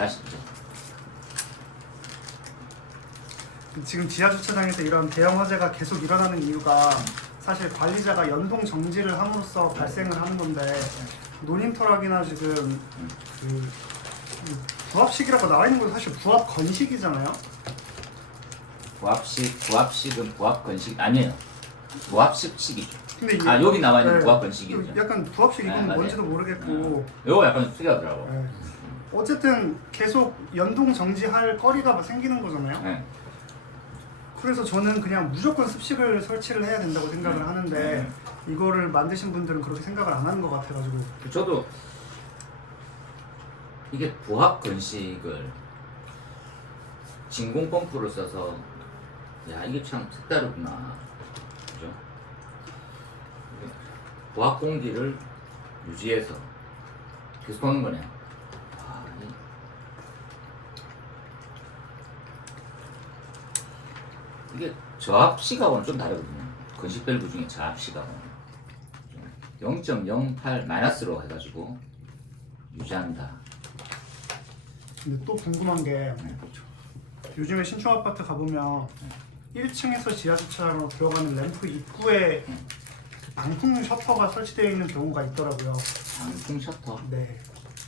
다시 지금 지하주차장에서 이런 대형 화재가 계속 일어나는 이유가 사실 관리자가 연동 정지를 함으로써 발생을 하는 건데 논임터락이나 지금 그 부합식이라고 나와 있는 건 사실 부합 건식이잖아요. 부합식은 부합 건식 아니에요. 부합식식이죠. 근데 여기 나와 있는 네, 부합 건식이죠. 약간 부합식 이건 맞아요. 뭔지도 모르겠고 이거 약간 특이하더라고. 네. 어쨌든 계속 연동 정지할 거리가 생기는 거잖아요. 네. 그래서 저는 그냥 무조건 습식을 설치를 해야 된다고 생각을 하는데 이거를 만드신 분들은 그렇게 생각을 안 하는 것 같아가지고 저도 이게 부합 건식을 진공 펌프를 써서 야 이게 참 색다르구나, 그죠? 부합 공기를 유지해서 계속 하는 거네요. 이게 저압 시각은 좀 다르거든요. 건식 밸브 중에 저압 시각은 0.08 마이너스로 해가지고 유지한다. 근데 또 궁금한 게 요즘에 신축 아파트 가보면 1층에서 지하주차장으로 들어가는 램프 입구에 방풍 셔터가 설치되어 있는 경우가 있더라고요. 방풍 셔터. 네.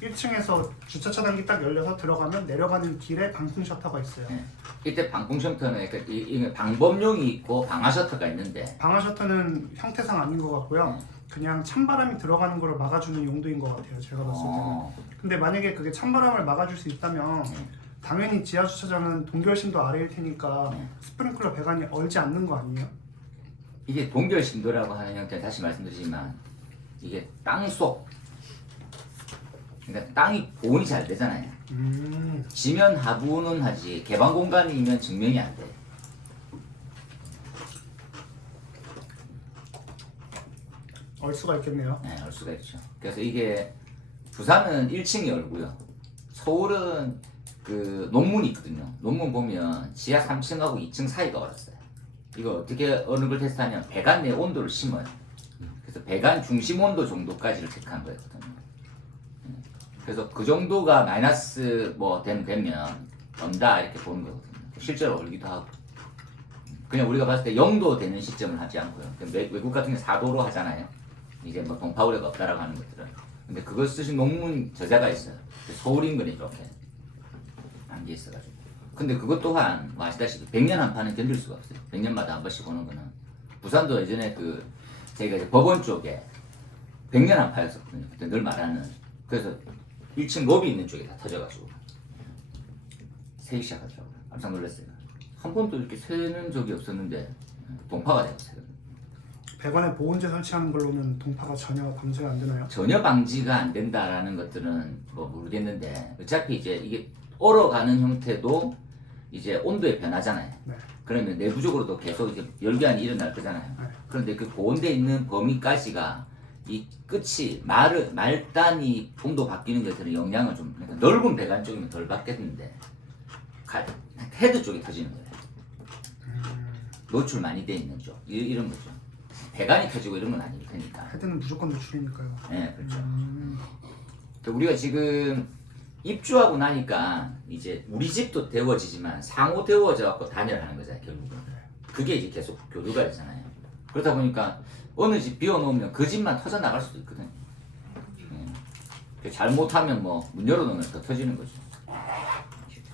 1층에서 주차차 단기 딱 열려서 들어가면 내려가는 길에 방풍 셔터가 있어요. 네. 이때 방풍 셔터는 이게 방범용이 있고 방화 셔터가 있는데 방화 셔터는 형태상 아닌 것 같고요. 그냥 찬바람이 들어가는 걸 막아주는 용도인 것 같아요. 제가 봤을 때는. 근데 만약에 그게 찬바람을 막아줄 수 있다면 당연히 지하주차장은 동결심도 아래일 테니까 스프링클러 배관이 얼지 않는 거 아니에요? 이게 동결 심도라고 하는 형태 다시 말씀드리지만 이게 땅속 그러니까 땅이 보온이 잘 되잖아요. 지면 하부는 하지 개방 공간이면 증명이 안 돼. 얼 수가 있겠네요. 네, 알 수가 있죠. 그래서 이게 부산은 1층이 얼고요. 서울은 그 논문이 있거든요. 논문 보면 지하 3층하고 2층 사이가 얼었어요. 이거 어떻게 어느 걸 테스트하냐면 배관 내 온도를 심어요. 그래서 배관 중심 온도 정도까지를 체크한 거거든요. 그래서 그 정도가 마이너스 뭐 되면 온다 이렇게 보는 거거든요. 실제로 얼기도 하고. 그냥 우리가 봤을 때 0도 되는 시점을 하지 않고요. 외국 같은 경우 4도로 하잖아요. 이제 뭐 동파 우려가 없다라고 하는 것들은. 근데 그걸 쓰신 논문 저자가 있어요. 서울 인근에 이렇게 안개 있어가지고. 근데 그것 또한 뭐 아시다시피 100년 한파는 견딜 수가 없어요. 100년마다 한 번씩 오는 거는. 부산도 예전에 그 저희가 이제 법원 쪽에 100년 한파였었거든요. 그때 늘 말하는. 그래서 1층 로비 있는 쪽에 다 터져가지고 새기 시작하더라고요. 깜짝 놀랐어요. 한 번도 이렇게 새는 적이 없었는데 동파가 되었어요. 배관에 보온재 설치하는 걸로는 동파가 전혀 방지가 안 되나요? 전혀 방지가 안 된다라는 것들은 뭐 모르겠는데 어차피 이제 이게 얼어가는 형태도 이제 온도의 변화잖아요. 네. 그러면 내부적으로도 계속 이제 열기환이 일어날 거잖아요. 네. 그런데 그 보온돼 있는 범위까지가 이 끝이 말단이 온도 바뀌는 것들은 영향을 좀 그러니까 넓은 배관 쪽이면 덜 받겠는데 헤드 쪽이 터지는 거예요. 노출 많이 돼 있는 쪽 이런 거죠. 배관이 터지고 이런 건 아닐 테니까. 헤드는 무조건 노출이니까요. 네, 그렇죠. 우리가 지금 입주하고 나니까 이제 우리 집도 데워지지만 상호 데워져 갖고 단열하는 거잖아요, 결국은. 그게 이제 계속 교류가 되잖아요. 그러다 보니까 어느 집 비워놓으면 그 집만 터져 나갈 수도 있거든요. 잘못하면 뭐 문 열어놓으면 더 터지는 거죠.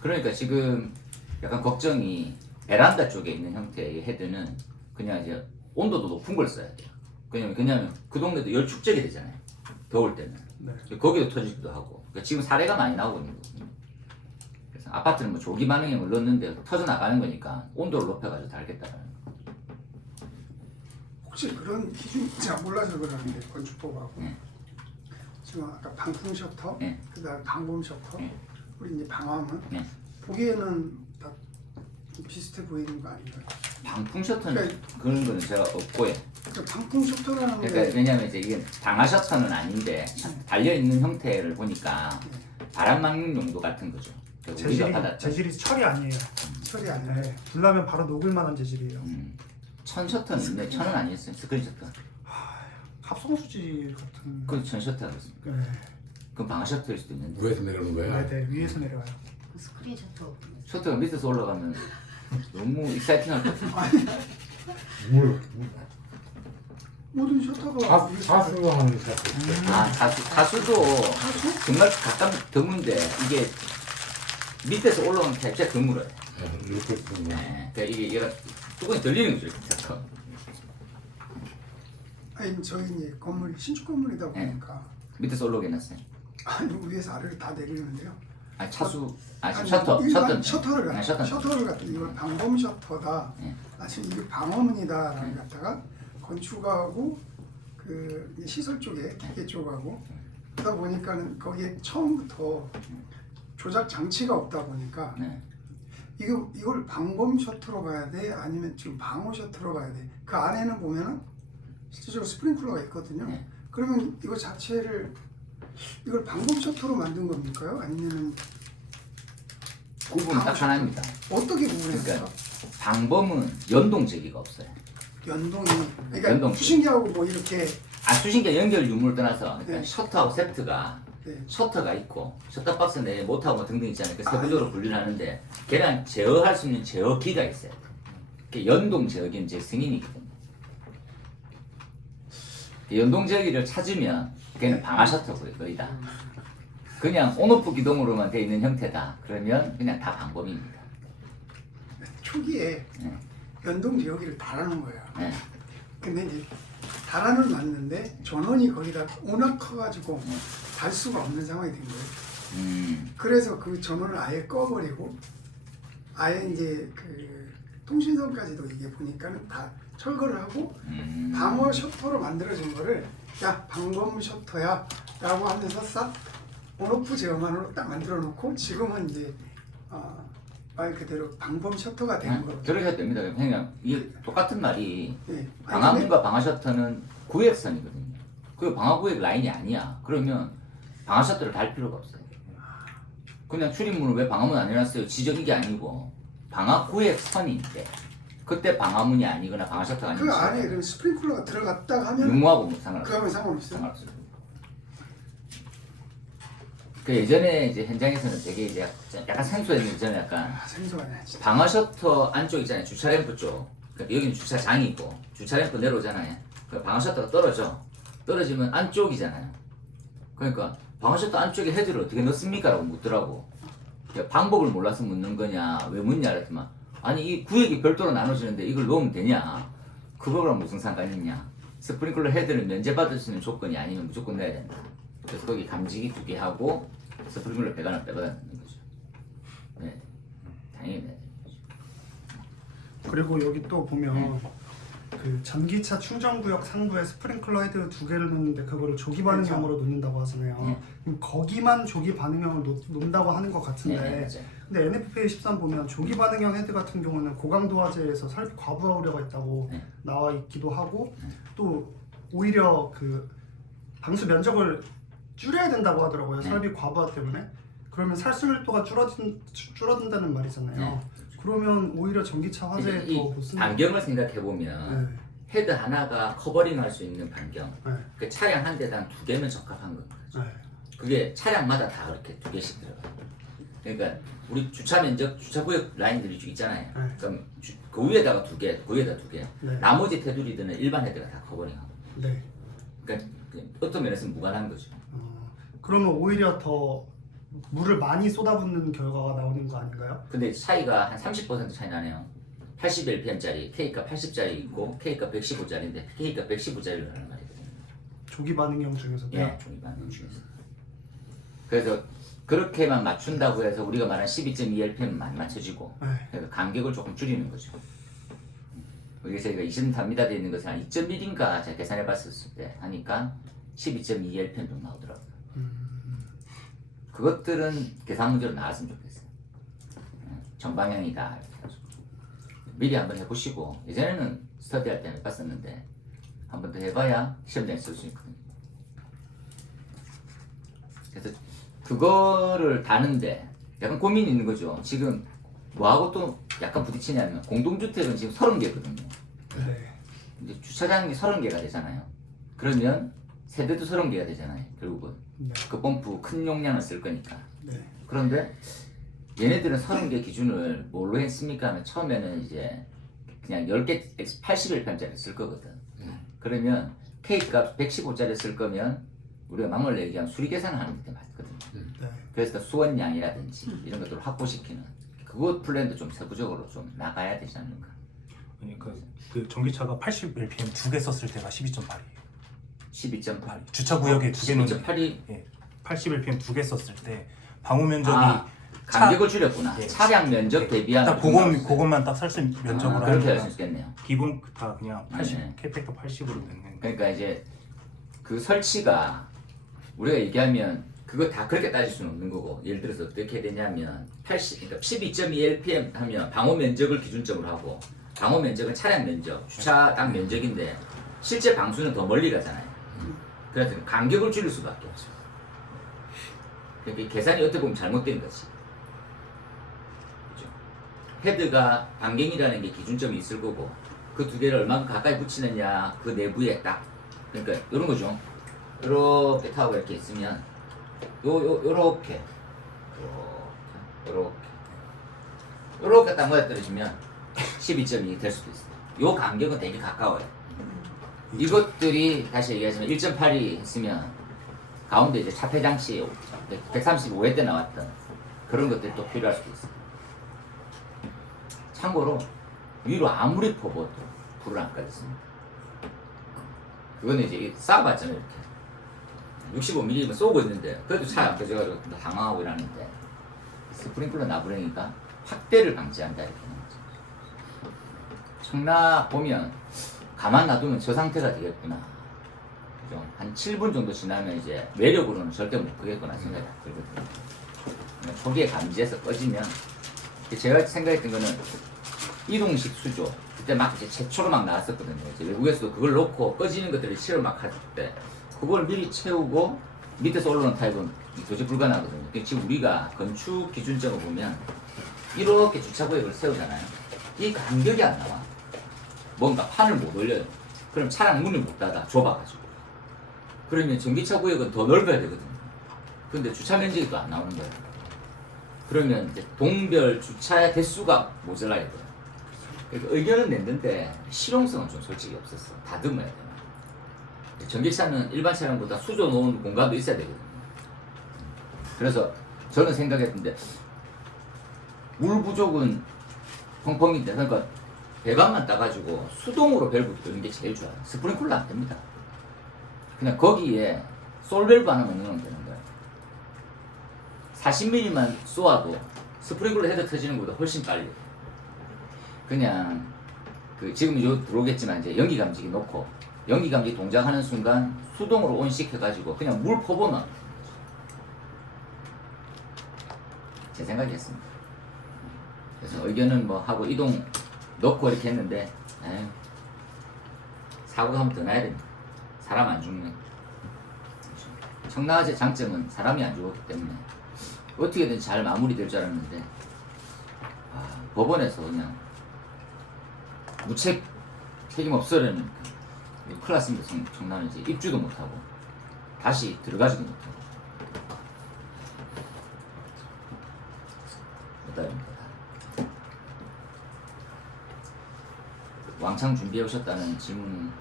그러니까 지금 약간 걱정이 베란다 쪽에 있는 형태의 헤드는 그냥 이제 온도도 높은 걸 써야 돼요. 왜냐면 그 동네도 열 축적이 되잖아요. 더울 때는. 네. 거기도 터지기도 하고. 그러니까 지금 사례가 많이 나오고 있는 거거든요. 그래서 아파트는 뭐 조기 반응형을 넣었는데 터져 나가는 거니까 온도를 높여가지고 달겠다라는 거. 혹시 그런 기준이 잘 몰라서 그러는데 건축법하고 지금 아까 방풍 셔터, 그다음 방범 셔터, 우리 이제 방화문 보기에는 다 비슷해 보이는 거 아닌가요? 방풍 셔터는 그런 거는 제가 없고요. 그러니까 방풍 셔터라는 게 그러니까 왜냐면 이제 이게 방화 셔터는 아닌데 달려 있는 형태를 보니까 바람 막는 용도 같은 거죠. 우리가 받았던 재질이 철이 아니에요. 철이 아니라 네. 불나면 바로 녹을 만한 재질이에요. 천 셔터는 있는데 천은 아니었어요. 스크린 셔터. 합성수지 같은. 그건 천 셔터였습니다. 네. 그럼 방아 셔터일 수도 있는데 위에서 내려오는 거야? 네, 위에서 내려와요. 그 스크린샷도 셔터가 밑에서 올라가면 너무 익사이팅할 것 같아. 물. 모든 셔터가 자수로 하는 셔터 있어. 아 가수도 정말 가끔 드문데 이게 밑에서 올라오는 게 진짜 드물어요. 이렇게 쓰는 거. 네, 그러니까 이게 얘가 뚜껑이 들리는 거죠 이렇게 셔터. 아니 저희 이제 건물 신축 건물이다 보니까 밑에서 올라오게 해놨어요. 아니 위에서 아래로 다 내리는데요. 아니 차수 지금 아니, 셔터 일반 셔터 셔터를 네, 갖다 셔터 셔터를 갖다 이걸 방범 셔터다. 네. 지금 이게 방어문이다라는 갖다가 건축하고 그 이제 시설 쪽에 기계 쪽하고 그러다 보니까는 거기에 처음부터 조작 장치가 없다 보니까 네. 이걸 방범 셔터로 봐야 돼 아니면 지금 방어 셔터로 봐야 돼. 그 안에는 보면은 실제적으로 스프링클러가 있거든요. 네. 그러면 이거 자체를 이걸 방범 셔터로 만든 겁니까요? 아니면은 구분 딱 하나입니다. 어떻게 구분했어요? 그러니까 방범은 연동 제기가 없어요. 연동이 그러니까 연동. 수신기하고 뭐 이렇게 수신기 연결 유무를 떠나서 그러니까 네. 셔터하고 세트가 네. 셔터가 있고 셔터 박스 내에 모터하고 등등 있잖아요. 그 세부적으로 분류를 하는데 걔랑 제어할 수 있는 제어기가 있어요. 그 연동 제어기는 제 승인이 있거든요. 그 연동 제어기를 찾으면 걔는 방아 셔터고요 거의 다. 그냥 온오프 기동으로만 되어 있는 형태다. 그러면 그냥 다 방범입니다. 초기에 네. 연동 제어기를 달아놓은 거예요. 네. 근데 이제 달아는 놨는데 전원이 거기다 워낙 커가지고 달 수가 없는 상황이 된 거예요. 그래서 그 전원을 아예 꺼버리고 아예 이제 그 통신선까지도 이게 보니까는 다 철거를 하고 방어 셔터로 만들어진 거를 야 방범 셔터야 라고 하면서 싹 온오프 제어만으로 딱 만들어 놓고 지금은 이제 말 그대로 방범 셔터가 된 거죠. 그러셔도 됩니다. 그냥 이게 똑같은 말이 네. 방화문과 방화 셔터는 구획선이거든요. 그 방화 구획 라인이 아니야. 그러면 방화 셔터를 달 필요가 없어요. 그냥 출입문을 왜 방화문 안 해놨어요? 지적 이게 아니고 방화 구획선인데 그때 방화문이 아니거나 방화 셔터가 그 아니면 안에 그럼 스프링클러가 들어갔다 하면 유무하고 상관없어요. 그거하면 상관없어요. 상관없어요. 그 예전에 이제 현장에서는 되게 이제 약간 생소했는데 이전에 약간 생소하네 진짜. 방화 셔터 안쪽 있잖아요. 주차 램프 쪽. 그러니까 여기는 주차장이고 주차 램프 내려오잖아요. 그 방화 셔터가 떨어져. 떨어지면 안쪽이잖아요. 그러니까 방화 셔터 안쪽에 헤드를 어떻게 넣습니까? 라고 묻더라고. 그러니까 방법을 몰라서 묻는 거냐, 왜 묻냐 그랬더만 아니 이 구역이 별도로 나눠지는데 이걸 넣으면 되냐? 그거랑 무슨 상관이 있냐? 스프링클러 헤드는 면제받을 수 있는 조건이 아니면 무조건 넣어야 된다. 그래서 거기 감지기 2개 하고 스프링클러 배관을 빼받아 넣는 거죠. 네, 당연히 네. 그리고 여기 또 보면 그 전기차 충전구역 상부에 스프링클러 헤드 2개를 놓는데 그거를 조기 반응형으로 놓는다고 하잖아요. 네. 그럼 거기만 조기 반응형을 놓는다고 하는 것 같은데 네, 맞아요. 근데 NFPA 13 보면 조기 반응형 헤드 같은 경우는 고강도 화재에서 설비 과부하 우려가 있다고 네. 나와 있기도 하고 또 오히려 그 방수 면적을 줄여야 된다고 하더라고요. 네. 설비 과부하 때문에. 그러면 살수밀도가 줄어든다는 말이잖아요. 네. 그러면 오히려 전기차 화재에 이 더 보스. 반경을 생각해 보면 네. 헤드 하나가 커버링 할 수 있는 반경. 네. 그 차량 한 대당 2개면 적합한 거죠. 네. 그게 차량마다 다 그렇게 2개씩 들어가요. 그러니까 우리 주차 면적, 주차 구역 라인들이 쭉 있잖아요. 네. 그럼 그 위에다가 2개, 그 위에다 2개. 네. 나머지 테두리들은 일반 헤드가 다 커버링하고. 네. 그러니까 어떤 면에서는 무관한 거죠. 그러면 오히려 더 물을 많이 쏟아붓는 결과가 나오는 거 아닌가요? 근데 차이가 한 30% 차이 나네요. 80lpm짜리, K가 80짜리 있고 K가 115짜리인데 K가 115짜리를 하는 말이거든요. 조기 반응형 중에서도요? 예, 종이 반응 중에서. 그래서 그렇게만 맞춘다고 해서 우리가 말한 12.2lpm은 많이 맞춰지고 네. 그래서 간격을 조금 줄이는 거죠. 여기 저희가 23m 되어 있는 것을 한 2.1인가 제가 계산해 봤을 때 하니까 12.2lpm 정도 나오더라고요. 그것들은 계산 문제로 나왔으면 좋겠어요. 정방향이다 이렇게 해가지고 미리 한번 해보시고 예전에는 스터디할 때는 해봤었는데 한 번 더 해봐야 시험장에 쓸 수 있거든요. 그래서 그거를 다는데 약간 고민이 있는 거죠. 지금 뭐하고 또 약간 부딪히냐면 공동주택은 지금 30개거든요. 네. 이제 주차장이 30개가 되잖아요. 그러면 세대도 30개가 되잖아요. 결국은 네. 그 펌프 큰 용량을 쓸 거니까. 네. 그런데 얘네들은 30개 기준을 뭘로 했습니까 하면 처음에는 이제 그냥 10개 81편짜리 쓸 거거든. 그러면 K값 115짜리 쓸 거면 우리가 막말로 얘기하면 수리 계산을 하는 데 맞거든요. 네. 그래서 수원량이라든지 이런 것들을 확보시키는 그것 플랜도 좀 세부적으로 좀 나가야 되지 않는가. 그러니까 그 전기차가 80 LPM 두 개 썼을 때가 12.8이에요. 12.8. 주차 구역에 두 개는 12.8이 80 LPM 두 개 썼을 때 방호 면적이 간격을 줄였구나. 예. 차량 면적 대비하면 딱 그것만 딱 살 수 있는 면적으로 그렇게 할 하니까 수 있겠네요. 기본 다 그냥 80 네. K팩터 80으로 되는 거니까. 그러니까 이제 그 설치가 우리가 얘기하면 그거 다 그렇게 따질 수는 없는 거고, 예를 들어서 어떻게 되냐면 그러니까 12.2 LPM 하면 방호 면적을 기준점으로 하고, 방호 면적은 차량 면적, 주차 딱 면적인데 실제 방수는 더 멀리 가잖아요. 그래서 간격을 줄일 수밖에 없죠. 그러니까 이 계산이 어떻게 보면 잘못된 거지. 그죠? 헤드가 반경이라는 게 기준점이 있을 거고, 그 두 개를 얼마큼 가까이 붙이느냐, 그 내부에 딱. 그러니까 이런 거죠. 이렇게 타고 이렇게 있으면 요렇게 딱 맞아 떨어지면 12.2 될 수도 있어요. 요 간격은 되게 가까워요. 이것들이 다시 얘기하자면 1.8이 했으면 가운데 이제 차폐 장치 135회 때 나왔던 그런 것들이 또 필요할 수도 있어요. 참고로 위로 아무리 퍼봐도 불을 안 꺼졌습니다. 그거는 이제 쏴봤잖아요. 이렇게 65mm면 쏘고 있는데 그래도 차 안 꺼져가지고 당황하고 이러는데 스프링클러 나부랭이가 확대를 방지한다 이렇게 하는 거죠. 청라 보면 가만 놔두면 저 상태가 되겠구나. 그죠? 한 7분 정도 지나면 이제 외력으로는 절대 못 끄겠구나 생각이 들거든요. 그러니까 초기에 감지해서 꺼지면 제가 생각했던 거는 이동식 수조 그때 막 이제 최초로 막 나왔었거든요. 이제 외국에서도 그걸 놓고 꺼지는 것들을 실험 막 할 때 그걸 미리 채우고 밑에서 올라오는 타입은 도저히 불가능하거든요. 그러니까 지금 우리가 건축 기준점을 보면 이렇게 주차구역을 세우잖아요. 이 간격이 안 나와. 뭔가 판을 못 올려요. 그럼 차량 문을 못 닫아 좁아가지고. 그러면 전기차 구역은 더 넓어야 되거든요. 근데 주차 면적이 또 안 나오는 거예요. 그러면 이제 동별 주차의 대수가 모자라야 돼요. 그러니까 의견은 냈는데 실용성은 좀 솔직히 없었어. 다듬어야 되나. 전기차는 일반 차량보다 수조 놓은 공간도 있어야 되거든요. 그래서 저는 생각했는데 물 부족은 펑펑인데 그러니까 배관만 따가지고 수동으로 밸브 넣는 게 제일 좋아요. 스프링클러 안 됩니다. 그냥 거기에 솔밸브 하나만 넣으면 되는 거예요. 40mm만 쏘아도 스프링클러 헤드 터지는 것보다 훨씬 빨리. 그냥 그 지금 요 들어오겠지만 이제 연기 감지기 놓고 연기 감지 동작하는 순간 수동으로 온식 해가지고 그냥 물 퍼보면 제 생각이었습니다. 그래서 의견은 뭐 하고 이동 넣고 이렇게 했는데 에휴, 사고가 한번 더 나야 됩니다. 사람 안 죽는. 청라제 장점은 사람이 안 죽었기 때문에 어떻게든 잘 마무리될 줄 알았는데 법원에서 그냥 무책 책임 없으려는 큰일 났습니다. 청라는 이제 입주도 못하고 다시 들어가지도 못하고 못합니다. 왕창 준비해 오셨다는 질문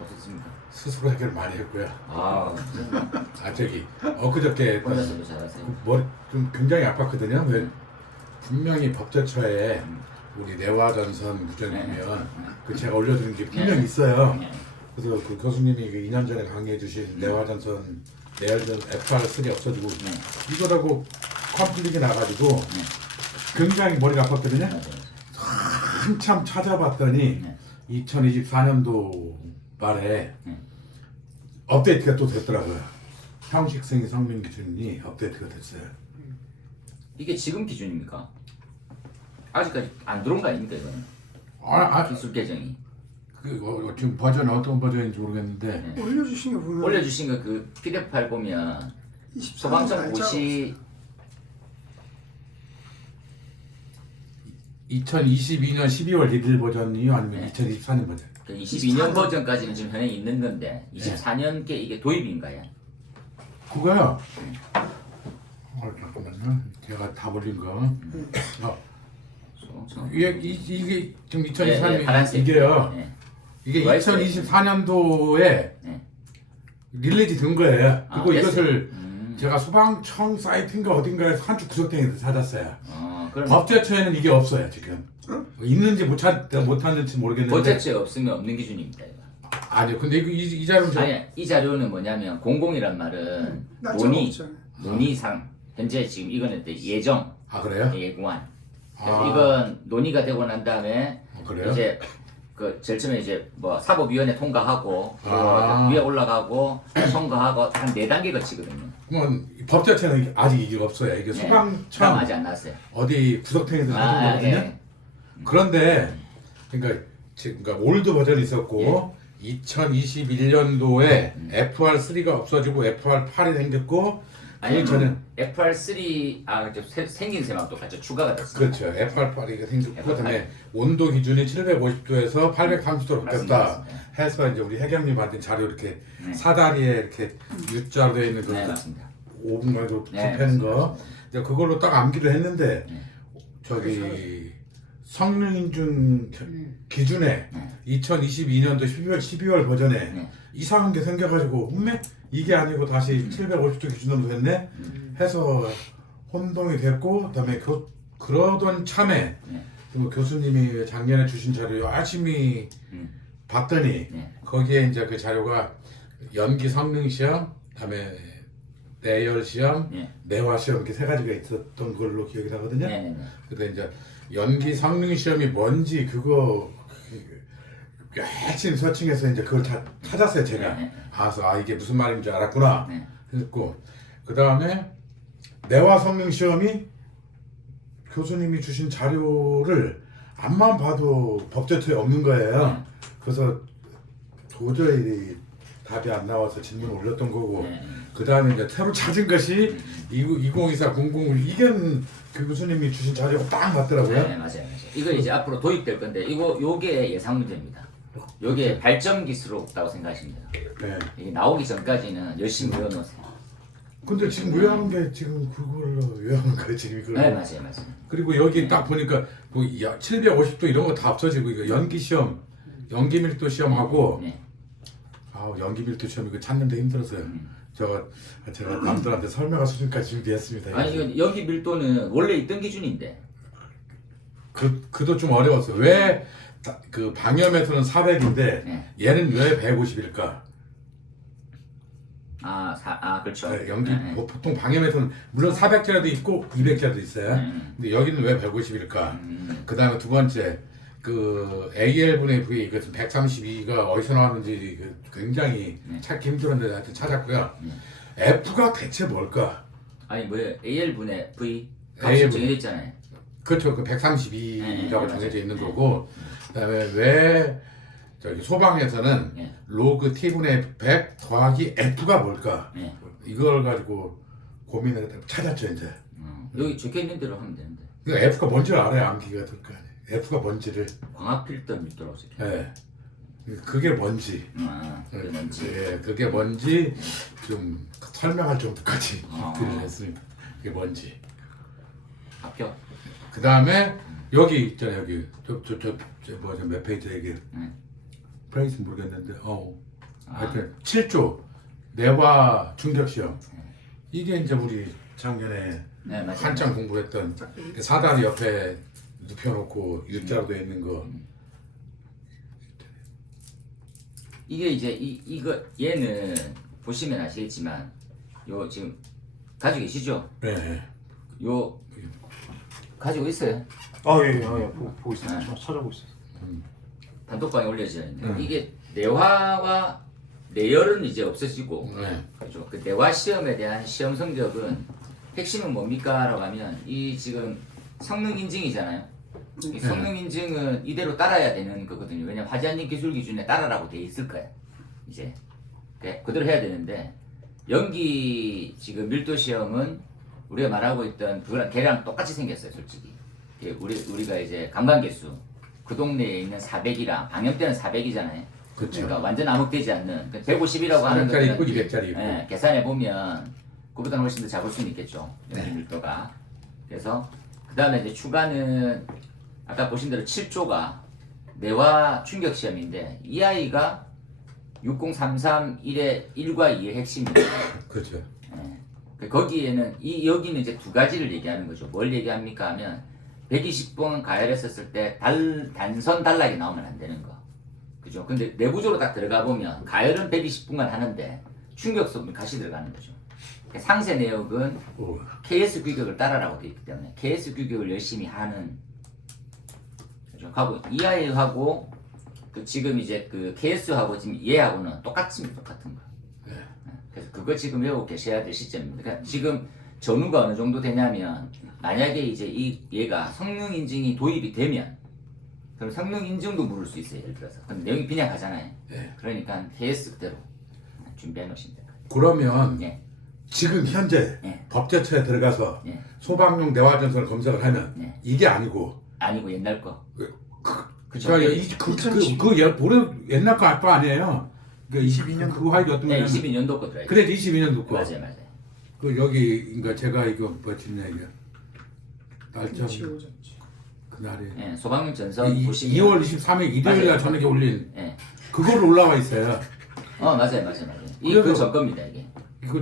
어떻습니까? 스스로 해결 많이 했고요. 아, 저기 엊그저께 혼자서도 잘하세요. 머리 좀 굉장히 아팠거든요. 왜 분명히 법제처에 우리 내화전선 무전이면 그 제가 올려드린 게 분명히 있어요. 그래서 그 교수님이 그 2년 전에 강의해 주신 내화전선 내열전 FR3 없어지고 이거라고 컴플릿이 나가지고 굉장히 머리가 아팠거든요. 한참 찾아봤더니 2024년도 말에 업데이트가 또 됐더라고요. 형식성의 성능 기준이 업데이트가 됐어요. 이게 지금 기준입니까? 아직까지 안 들어온 거 아닙니까 이거는? 기술 개정이 지금 버전 어떤 버전인지 모르겠는데 올려주신 거 보면 올려주신 거 그 PDF 파일 보면 24년 소방청 날짜가 고시 2022년 12월 1일 버전이요? 아니면 네. 2024년 버전? 그 22년 버전까지는 지금 현행 있는 건데 24년께 이게 도입인가요? 그거요. 잠깐만요. 제가 다 올린 거. 이게 지금 2023년 파란색. 이게요. 네. 이게 와이스. 2024년도에 네. 릴리즈 된 거예요. 그리고 됐어요. 이것을 제가 소방청 사이트인가 어딘가에서 한 주 구석탱이에서 찾았어요. 그럼 법제처에는 이게 없어요 지금. 있는지 못 찾는지 모르겠는데. 법제처에 없으면 없는 기준입니다. 이거. 아니요. 근데 이 자료 좀 아니 이 자료는 뭐냐면 공공이란 말은 논의상 현재 지금 이거는 예정 그래요? 예고안. 그래서 아. 이건 논의가 되고 난 다음에 그래요? 이제 그 제일 처음에 이제 뭐 사법위원회 통과하고 아. 위에 올라가고 통과하고 한 4단계 거치거든요. 그러면 법제처는 아직 이게 없어요. 이게 그럼 소방청 아직 안 나왔어요. 어디 구석탱이에서 찾은 거거든요. 예. 그런데 그러니까 올드 버전이 있었고 2021년도에 FR3가 없어지고 FR8이 생겼고 아니 저는 FR3 생긴 셈하고 똑같죠. 추가가 됐어요. 그렇죠. FR8이 생겼고 FR8. 그다음에 온도 기준이 750도에서 830도로 바뀌었다 맞습니다. 해서 이제 우리 회장님한테 자료 이렇게 네. 사다리에 이렇게 U자로 되어 있는 그 네 맞습니다. 5분 가지고 네, 집히는 거 맞습니다. 이제 그걸로 딱 암기를 했는데 네. 저기 성능인증 기준에 네. 2022년도 12월 버전에 네. 이상한 게 생겨가지고 혼매 이게 아니고 다시 750도 기준으로 됐네 해서 혼동이 됐고 그다음에 그러던 참에 네. 그 교수님이 작년에 주신 자료 열심히 봤더니 네. 거기에 이제 그 자료가 연기 성능 시험 그다음에 내열 시험, 네. 내화 시험 이렇게 3가지가 있었던 걸로 기억이 나거든요. 네네네. 근데 이제 연기 성능 시험이 뭔지 그거 열심히 서칭해서 이제 그걸 다 찾았어요 제가. 네. 알아서 이게 무슨 말인지 알았구나 네. 했고 그 다음에 내화 성능 시험이 교수님이 주신 자료를 앞만 봐도 법제처에 없는 거예요. 그래서 도저히 답이 안 나와서 질문을 올렸던 거고 네. 그 다음에 이제 새로 찾은 것이 2024 00 이게 그 교수님이 주신 자료가 딱 맞더라고요. 네, 맞아요. 이거 이제 앞으로 도입될 건데 요게 예상 문제입니다. 요게 발전기스럽다고 생각하시면 돼요. 네. 이게 나오기 전까지는 열심히 외워놓으세요. 근데 지금 외우는 게 지금 그걸로 외우는 거예요 지금 이걸. 네, 맞아요. 그리고 여기 딱 보니까 뭐 750도 이런 거 다 없어지고 이거 연기 시험, 연기 밀도 시험하고 네. 연기 밀도 시험 이거 찾는데 힘들었어요. 제가 남들한테 설명할 수준까지 준비했습니다. 아니 이거 연기 밀도는 원래 있던 기준인데. 그도 좀 어려웠어요. 왜 그 방염에서는 400인데 네. 얘는 왜 150일까? 그렇죠. 연기 네. 보통 방염에서는 물론 400짜리도 있고 200짜리도 있어요. 근데 여기는 왜 150일까? 그 다음에 두 번째 그 AL분의 V 그 132가 어디서 나왔는지 굉장히 찾기 힘들었는데 하여튼 찾았고요. F가 대체 뭘까? 아니 뭐예요? AL분의 V AL 값이 정해져 있잖아요. 그렇죠. 그 네, 132라고 정해져 맞아요. 있는 거고 그다음에 왜 저기 소방에서는 네. 로그 T분의 100 더하기 F가 뭘까? 네. 이걸 가지고 고민을 했다가 찾았죠 이제. 여기 적혀 있는 대로 하면 되는데. 그 F가 뭔지를 알아야 암기가 될 거 아니에요. F가 뭔지를. 광학 필터 밀도라고 적혀. 예. 그게 뭔지. 그게 뭔지. 예, 그게 뭔지 좀 설명할 정도까지 아. 준비를 했습니다. 그게 뭔지. 합격. 그 다음에 여기 있잖아요. 여기 몇 페이지 이게 페이지 모르겠는데 하여튼 7조 내화 충격 시험 이게 이제 우리 작년에 네, 맞아요. 한참 공부했던 사다리 옆에 눕혀놓고 U자로 되어 있는 거. 이게 이제 이거 얘는 보시면 아시겠지만 요 지금 가지고 계시죠? 네. 요 가지고 있어요. 예, 보고 있어요. 네. 찾아보고 있어요. 단톡방에 올려져 있는데 이게 내화와 내열은 이제 없어지고 네. 그렇죠. 그 내화 시험에 대한 시험 성적은 핵심은 뭡니까라고 하면 이 지금 성능 인증이잖아요. 이 성능 인증은 이대로 따라야 되는 거거든요. 왜냐면 화재안전 기술 기준에 따라라고 돼 있을 거예요. 이제 그대로 해야 되는데 연기 지금 밀도 시험은 우리가 말하고 있던 그거랑 걔랑 똑같이 생겼어요, 솔직히. 우리가 이제 감관 개수 그 동네에 있는 400이랑 방염대는 400이잖아요. 그렇죠. 그러니까 완전 암흑되지 않는 150이라고 하는 400짜리 있고 것들은 200짜리 있고. 예, 계산해 보면 그보다는 훨씬 더 작을 수는 있겠죠. 네. 연기 밀도가. 그래서 그 다음에 이제 추가는 아까 보신 대로 7조가 뇌화 충격 시험인데 이 아이가 60331의 1과 2의 핵심이에요. 그렇죠. 거기에는 여기는 이제 두 가지를 얘기하는 거죠. 뭘 얘기합니까 하면 120번 가열했었을 때 단선 단락이 나오면 안 되는 거. 그죠? 근데 내부적으로 딱 들어가 보면 가열은 120분간 하는데 충격 소음이 같이 들어가는 거죠. 상세 내역은 오. KS 규격을 따라라고 되어 있기 때문에 KS 규격을 열심히 하는 그죠? 하고 이 아이하고 그 지금 이제 그 KS하고 지금 얘하고는 똑같은 거. 네. 그래서 그거 지금 외우고 계셔야 될 시점입니다. 그러니까 지금 전후가 어느 정도 되냐면 만약에 이제 얘가 성능 인증이 도입이 되면 그럼 성능 인증도 물을 수 있어요. 예를 들어서. 근데 내용이 빈약하잖아요. 네. 그러니까 KS 그대로 준비해 놓으시면 돼요. 그러면 예. 지금 현재 예. 법제처에 들어가서 예. 소방용 내화전선을 검색을 하면 예. 이게 아니고 아니고 옛날 거. 그죠? 올해 옛날 거 아니에요. 그 22년도 그 화이트 어떤 네, 거냐면 22년도 거 들어요. 그래 22년도 거. 맞아요, 맞아요. 그 여기 그러니까 제가 이거 뭐였냐 이게 날짜 지워졌지. 그날이 예, 소방용 전선 보시면 2월 23일 일요일 날 맞아요. 저녁에 올린 예. 그걸로 올라와 있어요. 맞아요. 이거 그래서- 전 겁니다, 이게.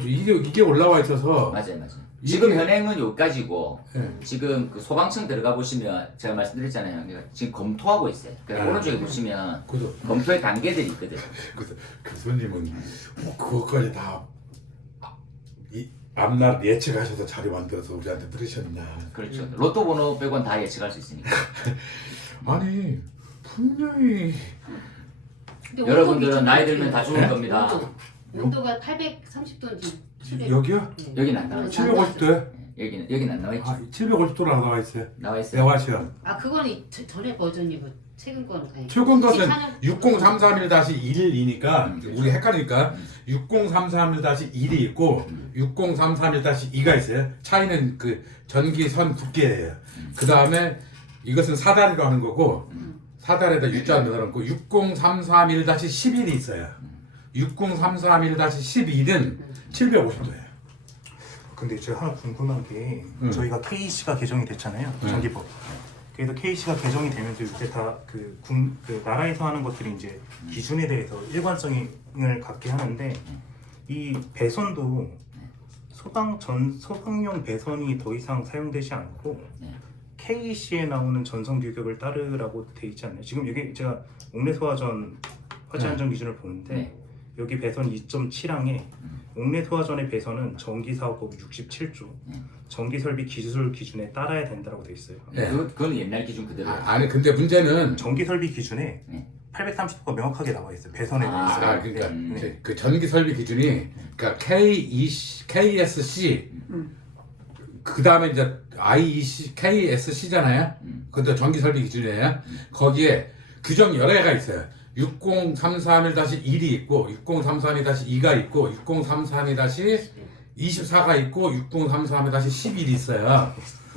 이게 올라와 있어서 맞아요. 지금 이게- 현행은 여기까지고 예. 지금 그 소방청 들어가 보시면 제가 말씀드렸잖아요. 그러니까 지금 검토하고 있어요. 그래서 아. 오른쪽에 보시면 그래서 검토의 단계들이 있거든. 그래서 교수님은 그것까지 다 앞날 예측하셔서 자료 만들어서 우리한테 들으셨나? 그렇죠. 로또 번호 빼고는 다 예측할 수 있으니까. 아니 분명히 근데 여러분들은 온도 나이 기준이 들면 다 어때요? 죽을 겁니다. 온도가 830도 지금 여기요? 여기는 안 나와 있어요. 750도에? 여기는 안 나와 있죠. 750도로 나와 있어요. 나와 있어요. 대화 시험. 아 그거는 전에 버전이고 최근 거는 아니. 최근 것은 14년 60331-1이니까 우리 헷갈리니까 60331-1이 있고 60331-2가 있어요. 차이는 그 전기선 두께예요. 그 다음에 이것은 사다리로 하는 거고 사다리에다 U자 넣어놓고 60331-11이 있어요. 60331-11은 750도예요. 근데 제가 하나 궁금한 게 저희가 KC가 개정이 됐잖아요. 음. 전기법. 그래서 KC가 개정이 되면서 요새 다 그 나라에서 하는 것들이 이제 기준에 대해서 일관성을 갖게 하는데 이 배선도 소방용 배선이 더 이상 사용되지 않고 네. KC에 나오는 전선 규격을 따르라고 돼 있지 않나요? 지금 여기 제가 옥내소화전 화재 안전 기준을 보는데 네. 여기 배선 2.7항에 옥내소화전의 배선은 전기사업법 67조 전기설비 기술 기준에 따라야 된다고 돼 있어요. 네. 그건 옛날 기준 그대로. 아니 근데 문제는 전기설비 기준에 네. 830도가 명확하게 나와 있어요. 배선에 나와 있어요. 그러니까 네. 이제 그 전기 설비 기준이 그러니까 KSC 그 다음에 이제 IEC KSC잖아요. 그것도 전기 설비 기준이에요. 거기에 규정이 여러 개가 있어요. 60331-1이 있고 60332-2가 있고 60332-24가 있고 60332-11이 있어요.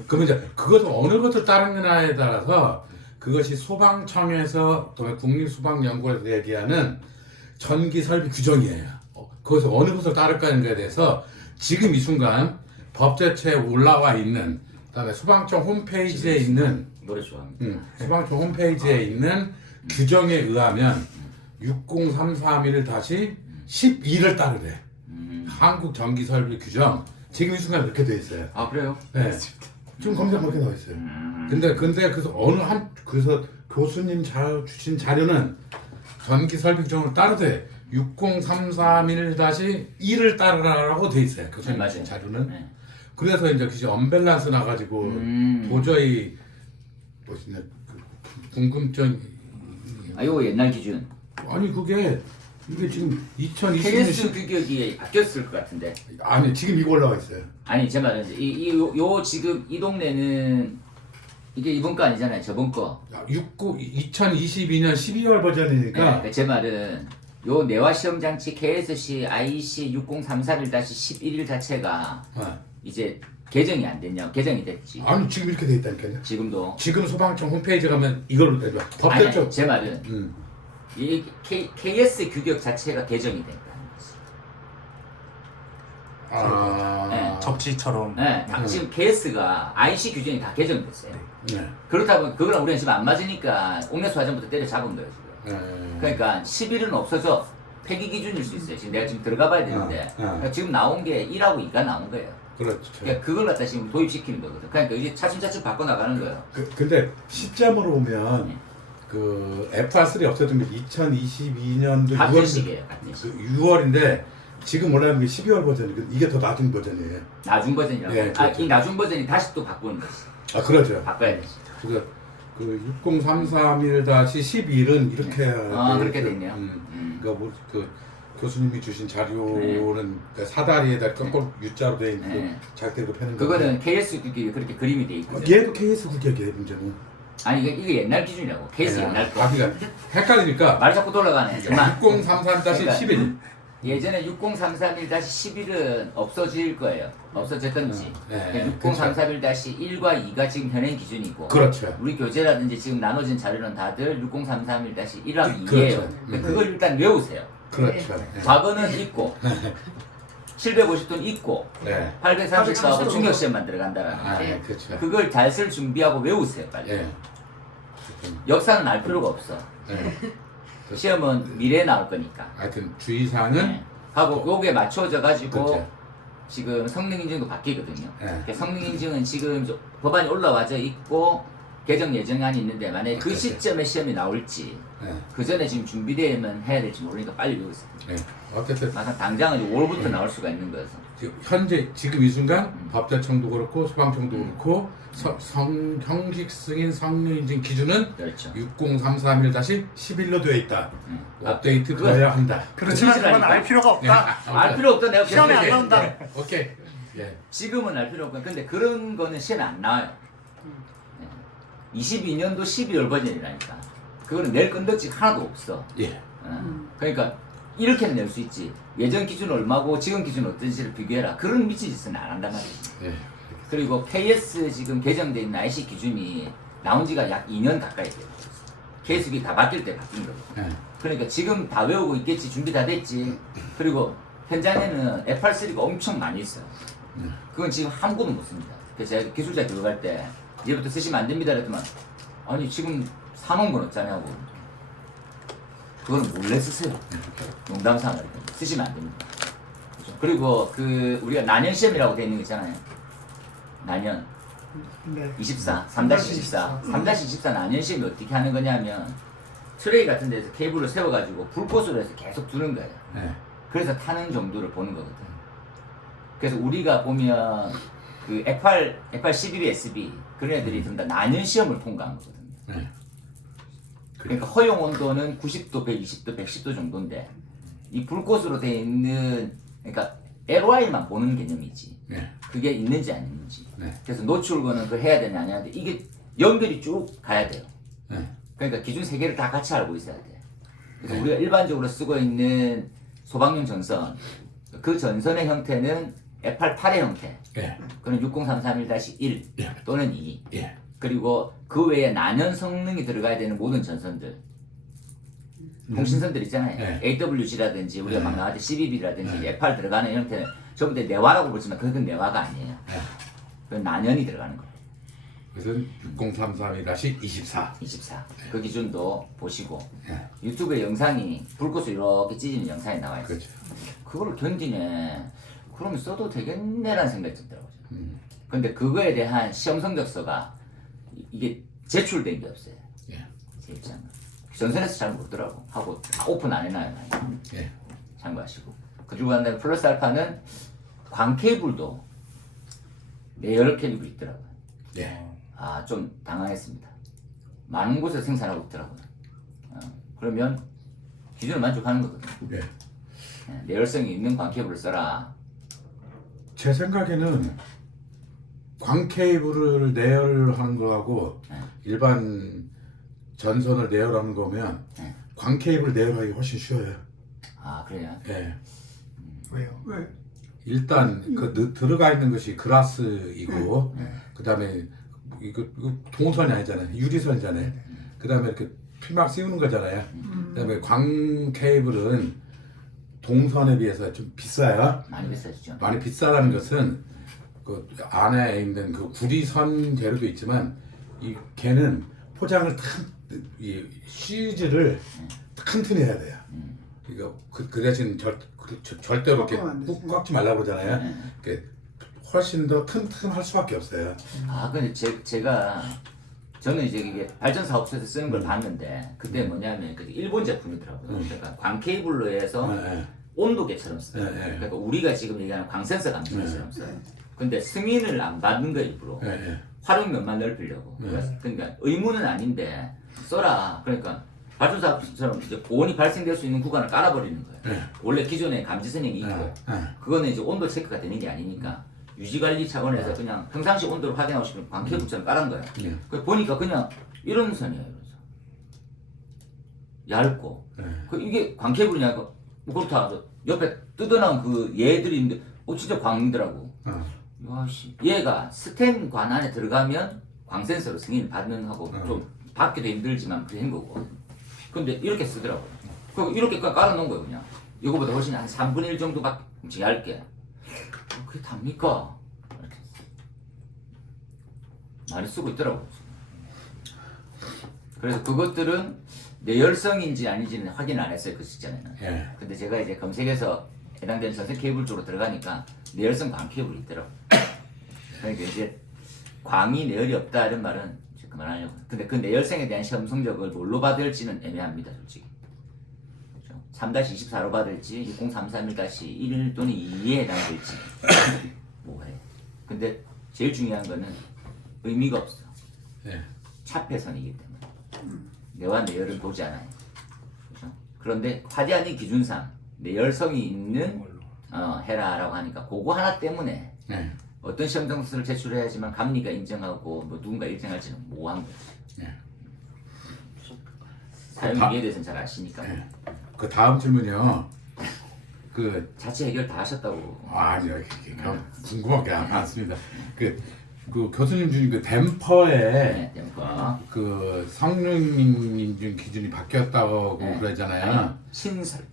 그러면 이제 그것을 어느 것을 따르느냐에 따라서 그것이 소방청에서 또 국립소방연구원에서 얘기하는 전기설비 규정이에요. 그것을 어느 것을 따를까에 대해서 지금 이 순간 법제처에 올라와 있는 그다음에 소방청 홈페이지에 있는 노래 좋아합니다. 소방청 홈페이지에 있는 규정에 의하면 60331-12를 따르래. 한국 전기설비 규정 지금 이 순간 이렇게 돼 있어요. 아 그래요? 네. 지금 검색 그렇게 나와 있어요. 근데 그래서 그래서 교수님 주신 자료는 전기 설비 규정을 따르되 60331-1을 따르라고 돼 있어요. 교수님 네, 주신 맞아요. 자료는. 네. 그래서 이제 그게 언밸런스 나가지고 도저히 뭐냐 궁금증 이거 옛날 기준. 아니 이게 지금 KS 2020년 규격이 바뀌었을 것 같은데. 아니 지금 이거 올라와 있어요. 아니 제 말은 지금 이 동네는 이게 이번 거 아니잖아요. 저번 거. 2022년 12월 버전이니까 그러니까 제 말은 요 내화 시험 장치 KSC IEC 60331-11 자체가 이제 개정이 안 됐냐? 개정이 됐지. 아니 지금 이렇게 돼 있다니까요. 지금도. 지금 소방청 홈페이지 가면 이걸로 돼. 아니, 법대적. 제 말은 이 KS 규격 자체가 개정이 된다는 거지. 네. 접시처럼 네, 지금 KS가 IC 규정이 다 개정됐어요. 네. 그렇다 보니 그거랑 우리는 지금 안 맞으니까 옥내수 화전부터 때려 잡은 거예요 지금. 네. 그러니까 11은 없어져 폐기 기준일 수 있어요. 지금 내가 지금 들어가 봐야 되는데 그러니까 지금 나온 게 1하고 2가 나온 거예요. 그렇죠. 그러니까 그걸 갖다 지금 도입시키는 거거든. 그러니까 이게 차츰차츰 바꿔 나가는 거예요. 근데 시점으로 보면 네. 그 FR3 없어진 게 2022년도 같은 6월 시기예요. 같은 시기. 6월인데 지금 올라오는 게 12월 버전이 이게 더 낮은 버전이에요. 낮은 버전이라고. 네, 그렇죠. 이 낮은 버전이 다시 또 바꾸는 거지. 아 그렇죠. 바꿔야 되지. 그래서 그 60331-11은 이렇게 그렇게 됐네요. 그러니까 뭐그 교수님이 주신 자료는 그 사다리에다 거꾸로 U자로 돼 있는 네. 잘대로 펴는 그거는 KS 규격이 그렇게 그림이 돼 있거든. 얘도 KS 규격이에요 문제는. 아니 이게 옛날 기준이라고. KS 옛날 거. 그러니까 헷갈리니까 말 자꾸 돌아가네. 정말. 6033-11 예전에 60331-11은 없어질 거예요. 없어졌던지. 네, 60331-1과 2가 지금 현행 기준이고. 그렇죠. 우리 교재라든지 지금 나눠진 자료는 다들 6033-1하고 2예요. 그렇죠. 그걸 일단 외우세요. 그렇죠. 과거는 있고 750톤 있고 네. 834하고 중격 시험만 들어간다라는 아, 거지. 그렇죠. 그걸 잘 쓸 준비하고 외우세요, 빨리. 예. 역사는 알 필요가 없어. 네. 시험은 미래에 나올 거니까. 하여튼 주의사항은 네. 하고 요게 맞춰져 가지고 그렇죠. 지금 성능 인증도 바뀌거든요. 네. 그러니까 성능 인증은 지금 법안이 올라와져 있고 개정 예정안이 있는데 만약에 그 그렇죠. 시점에 시험이 나올지 네. 그 전에 지금 준비되면 해야 될지 모르니까 빨리 외우세요. 네. 어쨌든 마상 당장은 5월부터 나올 수가 있는 거여서. 현재 지금 이 순간 법제청도 그렇고 소방청도 그렇고 형식 승인 성능 인증 기준은 그렇죠. 60331-11로 되어 있다. 업데이트 그건- 되어야 한다. 그렇지만 그건 그러니까. 알 필요가 없다. 알 필요 없다 내가 시험에 그랬지. 안 나온다. 오케이. 예. 지금은 알 필요 없고 근데 그런 거는 시험에 안 나와요. 22년도 12월 버전이라니까. 그거는 낼 건덕지 하나도 없어. 예. 그러니까 이렇게는 낼 수 있지. 예전 기준 얼마고 지금 기준 어떤지를 비교해라. 그런 미친 짓은 안 한단 말이지. 예. 그리고 KS 지금 개정돼 있는 IC 기준이 나온 지가 약 2년 가까이 돼요. KS기 다 바뀔 때 바뀐 거고. 예. 그러니까 지금 다 외우고 있겠지. 준비 다 됐지. 그리고 현장에는 FR3가 엄청 많이 있어요. 그건 지금 한 곳은 못 씁니다. 그래서 제가 기술자 교육할 때 이제부터 쓰시면 안 됩니다. 그랬더만 아니 지금 사놓은 건 없잖냐고. 그거는 몰래 쓰세요. 농담삼아 쓰시면 안 됩니다. 그죠? 그리고 그 우리가 난연 시험이라고 돼 있는 거 있잖아요. 난연 네. 24, 3-24, 3-24 난연 시험이 어떻게 하는 거냐면 트레이 같은 데서 케이블을 세워가지고 불꽃으로 해서 계속 두는 거예요. 예. 그래서 타는 정도를 보는 거거든. 그래서 우리가 보면 그 FR11 SB 그런 애들이 전부 다 난연 시험을 통과한 거거든요. 예. 그러니까 허용 온도는 90도, 120도, 110도 정도인데 이 불꽃으로 돼 있는 그러니까 LOI만 보는 개념이지. 예. 그게 있는지 안 있는지. 네. 그래서 노출거는 그걸 해야 되냐 안 해야 돼. 이게 연결이 쭉 가야 돼요. 예. 그러니까 기준 세 개를 다 같이 알고 있어야 돼. 그래서 네. 우리가 일반적으로 쓰고 있는 소방용 전선 그 전선의 형태는 FR8의 형태. 예. 그는 60331-1 예. 또는 2. 예. 그리고 그 외에 난연 성능이 들어가야 되는 모든 전선들. 통신선들 있잖아요. 네. AWG라든지 우리가 네. 막 나갈 때 CBB라든지 네. FR 들어가는 형태는 전부 다 내화라고 보지만 그건 내화가 아니에요. 예. 그건 난연이 들어가는 거예요. 그래서 6033-24. 24. 그 기준도 보시고 예. 유튜브에 영상이 불꽃을 이렇게 찢는 영상이 나와 있어요. 그렇죠. 그거를 견디네. 그러면 써도 되겠네라는 생각이 들더라고요. 음. 근데 그거에 대한 시험 성적서가 이게 제출된 게 없어요. 예. 제 입장은. 전선에서 잘 모르더라고. 하고 다 오픈 안 해놔요. 많이. 예. 참고하시고. 그리고 한 다음에 플러스 알파는 광 케이블도 내열 케이블이 있더라고요. 예. 아, 좀 당황했습니다. 많은 곳에서 생산하고 있더라고요. 그러면 기준을 만족하는 거거든요. 예. 내열성이 있는 광 케이블을 써라. 제 생각에는 광 케이블을 내열하는 거하고 네. 일반 전선을 내열하는 거면 네. 광 케이블 내열하기 훨씬 쉬워요. 아, 그래요? 예. 왜요? 왜? 일단 들어가 있는 것이 그라스이고 그다음에 이거 동선이 아니잖아요. 유리선이잖아요. 그다음에 이렇게 피막 씌우는 거잖아요. 그다음에 광 케이블은 동선에 비해서 좀 비싸요. 많이 비싸지죠. 많이 비싸다는 것은 그 안에 있는 그 구리선 재료도 있지만 이 걔는 포장을 이 시즈를 튼튼히 해야 돼요. 이거 그 대신 절대로 이렇게 꺾으면 안 되지. 꽉지 말라고 그러잖아요. 이렇게 훨씬 더 튼튼할 수밖에 없어요. 근데 저는 이제 이게 발전 사업소에서 쓰는 걸 봤는데 그때 뭐냐면 그 일본 제품이더라고요. 그러니까 광 케이블로 해서 네. 온도계처럼 써요. 네. 그러니까 우리가 지금 얘기하는 광센서 감지기처럼 써요. 근데 승인을 안 받는 거 일부러 네. 활용면만 넓히려고. 그러니까 의무는 아닌데 써라. 그러니까 발전 사업소처럼 이제 고온이 발생될 수 있는 구간을 깔아버리는 거예요. 원래 기존에 감지 선행이 있고 그거는 이제 온도 체크가 되는 게 아니니까. 유지관리 차원에서 그냥 평상시 온도를 확인하고 싶으면 광케이블처럼 깔은 거예요. 그 보니까 그냥 이런 선이에요. 그래서 얇고 이게 광케이블이냐? 뭐 그렇다. 옆에 뜯어나온 그 얘들인데 진짜 광이더라고. 야씨, 얘가 스텐 관 안에 들어가면 광 센서로 승인을 받는 하고 좀 받기도 힘들지만 그게 한 거고. 근데 이렇게 쓰더라고요. 이렇게 깔아놓은 거예요 그냥. 이거보다 훨씬 한 3분의 1 정도밖에 엄청 얇게. 그게 답니까? 이렇게 많이 쓰고 있더라고. 그래서 그것들은 내열성인지 아닌지는 확인 안 했어요 그 직전에는. 근데 제가 이제 검색해서 해당되는 전선 케이블 쪽으로 들어가니까 내열성 광 케이블이 있더라고. 그러니까 이제 광이 내열이 없다 이런 말은 이제 그만하려고. 근데 그 내열성에 대한 시험 성적을 뭘로 받을지는 애매합니다 솔직히. 3-24로 받을지 60331-1 또는 2에 해당될지 뭐해. 근데 제일 중요한 거는 의미가 없어. 차폐선이기 때문에 내와 내열은 보지 않아요. 그렇죠? 그런데 화재안이 기준상 내열성이 있는 해라라고 하니까 그거 하나 때문에 어떤 시험 점수를 제출해야지만 감리가 인정하고 뭐 누군가 인정할지는 모호한 거지. 사용 이해에 대해서는 잘 아시니까. 그 다음 질문이요. 자체 해결 다 하셨다고. 아니요, 궁금한 게 많습니다. 그 교수님 주신 그 댐퍼에 댐퍼. 그 성능 인증 기준이 바뀌었다고 그러잖아요. 신설.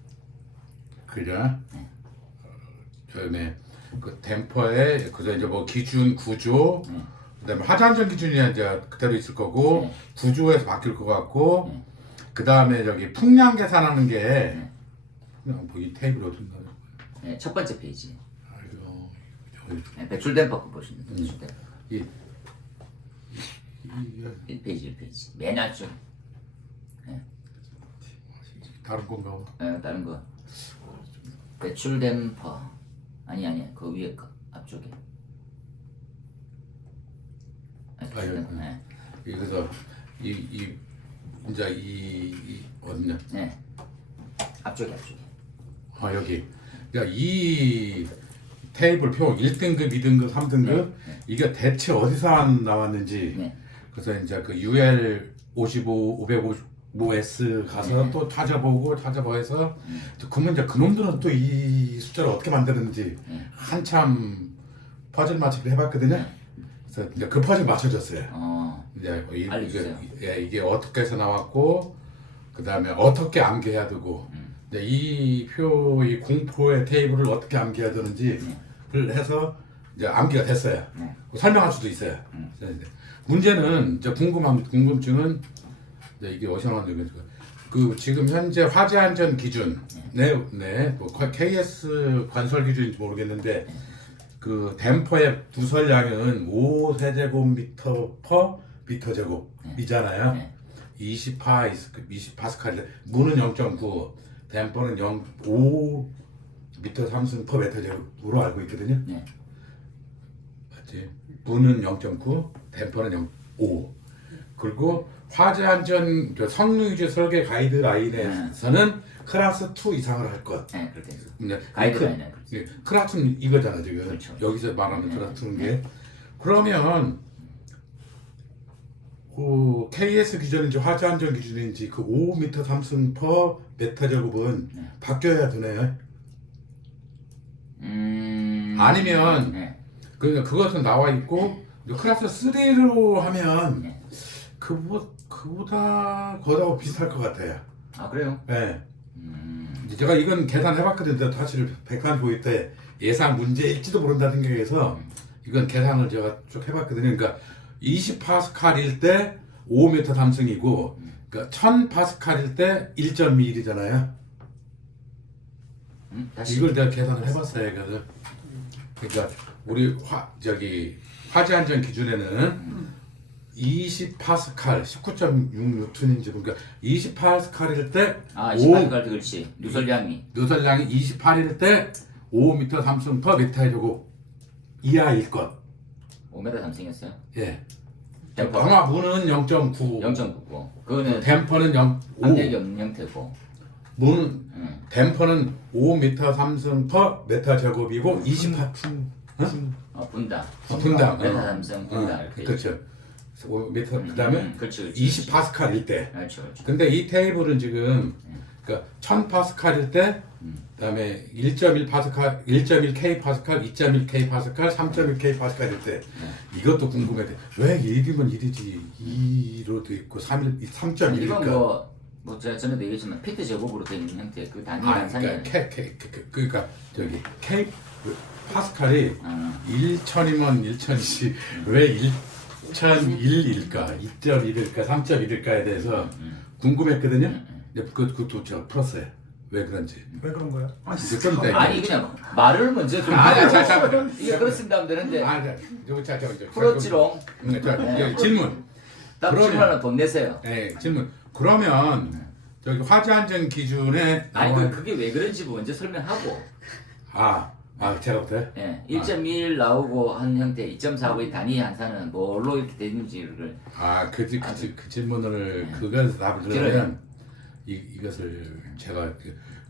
그죠? 그 댐퍼에 그래서 이제 뭐 기준 구조, 그다음에 하자안전 기준이 이제 그대로 있을 거고 구조에서 바뀔 것 같고. 그 다음에 저기 풍량 계산하는 게 이 테이블 어디 있나? 네, 첫 번째 페이지. 아이고, 배출 댐퍼 거 보시면 돼요. 배출 댐퍼. 이 1페이지 1페이지 맨 앞쪽. 다른 건가? 다른 거. 배출 댐퍼. 아니 그 위에 거 앞쪽에. 그래서 이제 이 어디냐? 네. 앞쪽에. 여기. 그러니까 이 테이블 표 1등급, 2등급, 3등급 이게 대체 어디서 나왔는지 그래서 이제 그 UL 55, 555S 가서 또 찾아보고 해서 그러면 이제 그놈들은 또 이 숫자를 어떻게 만드는지 한참 퍼즐 맞추기를 해봤거든요. 그래서 이제 그 퍼즐 맞춰졌어요. 이제 이게 어떻게 해서 나왔고 그 다음에 어떻게 암기해야 되고 이제 이 공포의 테이블을 어떻게 암기해야 되는지를 해서 이제 암기가 됐어요. 설명할 수도 있어요. 문제는 이제 궁금증은 이제 이게 어디서 나왔는지 그 지금 현재 화재 안전 기준 뭐 KS 관설 기준인지 모르겠는데 그 댐퍼의 부설량은 5세제곱미터 퍼 미터 제곱이잖아요. 20파스칼, 문은 0.9, 댐퍼는 5 미터 3승 퍼 미터 제곱으로 알고 있거든요. 맞지? 문은 0.9, 댐퍼는 0.5. 그리고 화재 안전 성능 유지 설계 가이드라인에서는 클래스 2 이상을 할 것. 그렇게 해서. 가이드라인은 클래스는 이거잖아 지금. 그렇죠. 여기서 말하는 클래스는 게. 그러면 그 KS 기준인지 화재 안전 기준인지 그 5m 3승 퍼 메타 제곱은 바뀌어야 되나요? 아니면 네. 그러니까 그것은 나와 있고 클래스 3로 하면 네. 그보다 거다가 비슷할 것 같아요. 아 그래요? 네. 제가 이건 계산해봤거든요. 사실 백한 보일 때 예상 문제일지도 모른다는 생각에서 이건 계산을 제가 쭉 해봤거든요. 그러니까 20파스칼일 때 5m 삼승이고, 그러니까 1000파스칼일 때 1.2이잖아요. 다시. 이걸 내가 계산을 해봤어요. 그러니까 우리 화재 안전 기준에는 20파스칼 19.6뉴턴인지 그러니까 20파스칼일 때 아 28가르트 그렇지. 누설량이. 누설량이 28일 때 5m 삼승 퍼 미터의 제곱 이하일 것. 5m 삼승이었어요. 예. 댐퍼. 방화문은 0.9. 0.99. 그거는 댐퍼는 0. 압력이 없는 형태고. 문은 댐퍼는 5m 삼승 퍼 미터 제곱이고 28. 분당. 분당. 메타 삼승 분당 이렇게. 그렇죠. 5m 그다음에 그렇죠. 20파스칼일 때. 그렇죠. 그렇죠. 근데 이 테이블은 지금 그러니까 1000파스칼일 때 그다음에 1.1파스칼, 1.1K 파스칼, 2.1K 파스칼, 3.1K 파스칼일 때 이것도 궁금했대. 왜 1이면 1이지 2로도 있고 3.1일까? 이건 뭐 제가 전에도 얘기했지만 피트 제곱으로 되어 있는 형태 그 단위 환산이에요. 그러니까 저기 K 파스칼이 1000이면 1000이지 왜 1001일까, 2.1일까, 3.1일까에 대해서 궁금했거든요. 근데 그것도 제가 풀었어요. 왜 그런지. 왜 그런 거예요? 이제 좀 더. 아니 그냥 말을 먼저 좀 잠깐만. 이게 그렇습니다 하면 되는데 자, 풀었지롱. 질문. 다음 그러면- 질문 하나 돈 내세요. 네, 질문. 그러면 저기 화재 안전 기준에 아니 나오는- 그게 왜 그런지 먼저 설명하고 제가부터. 예, 1.1 나오고 한 형태 2.4의 단위 환산은 뭘로 이렇게 되는지를 그 질문을 그것에서 답을 들으면 이것을 제가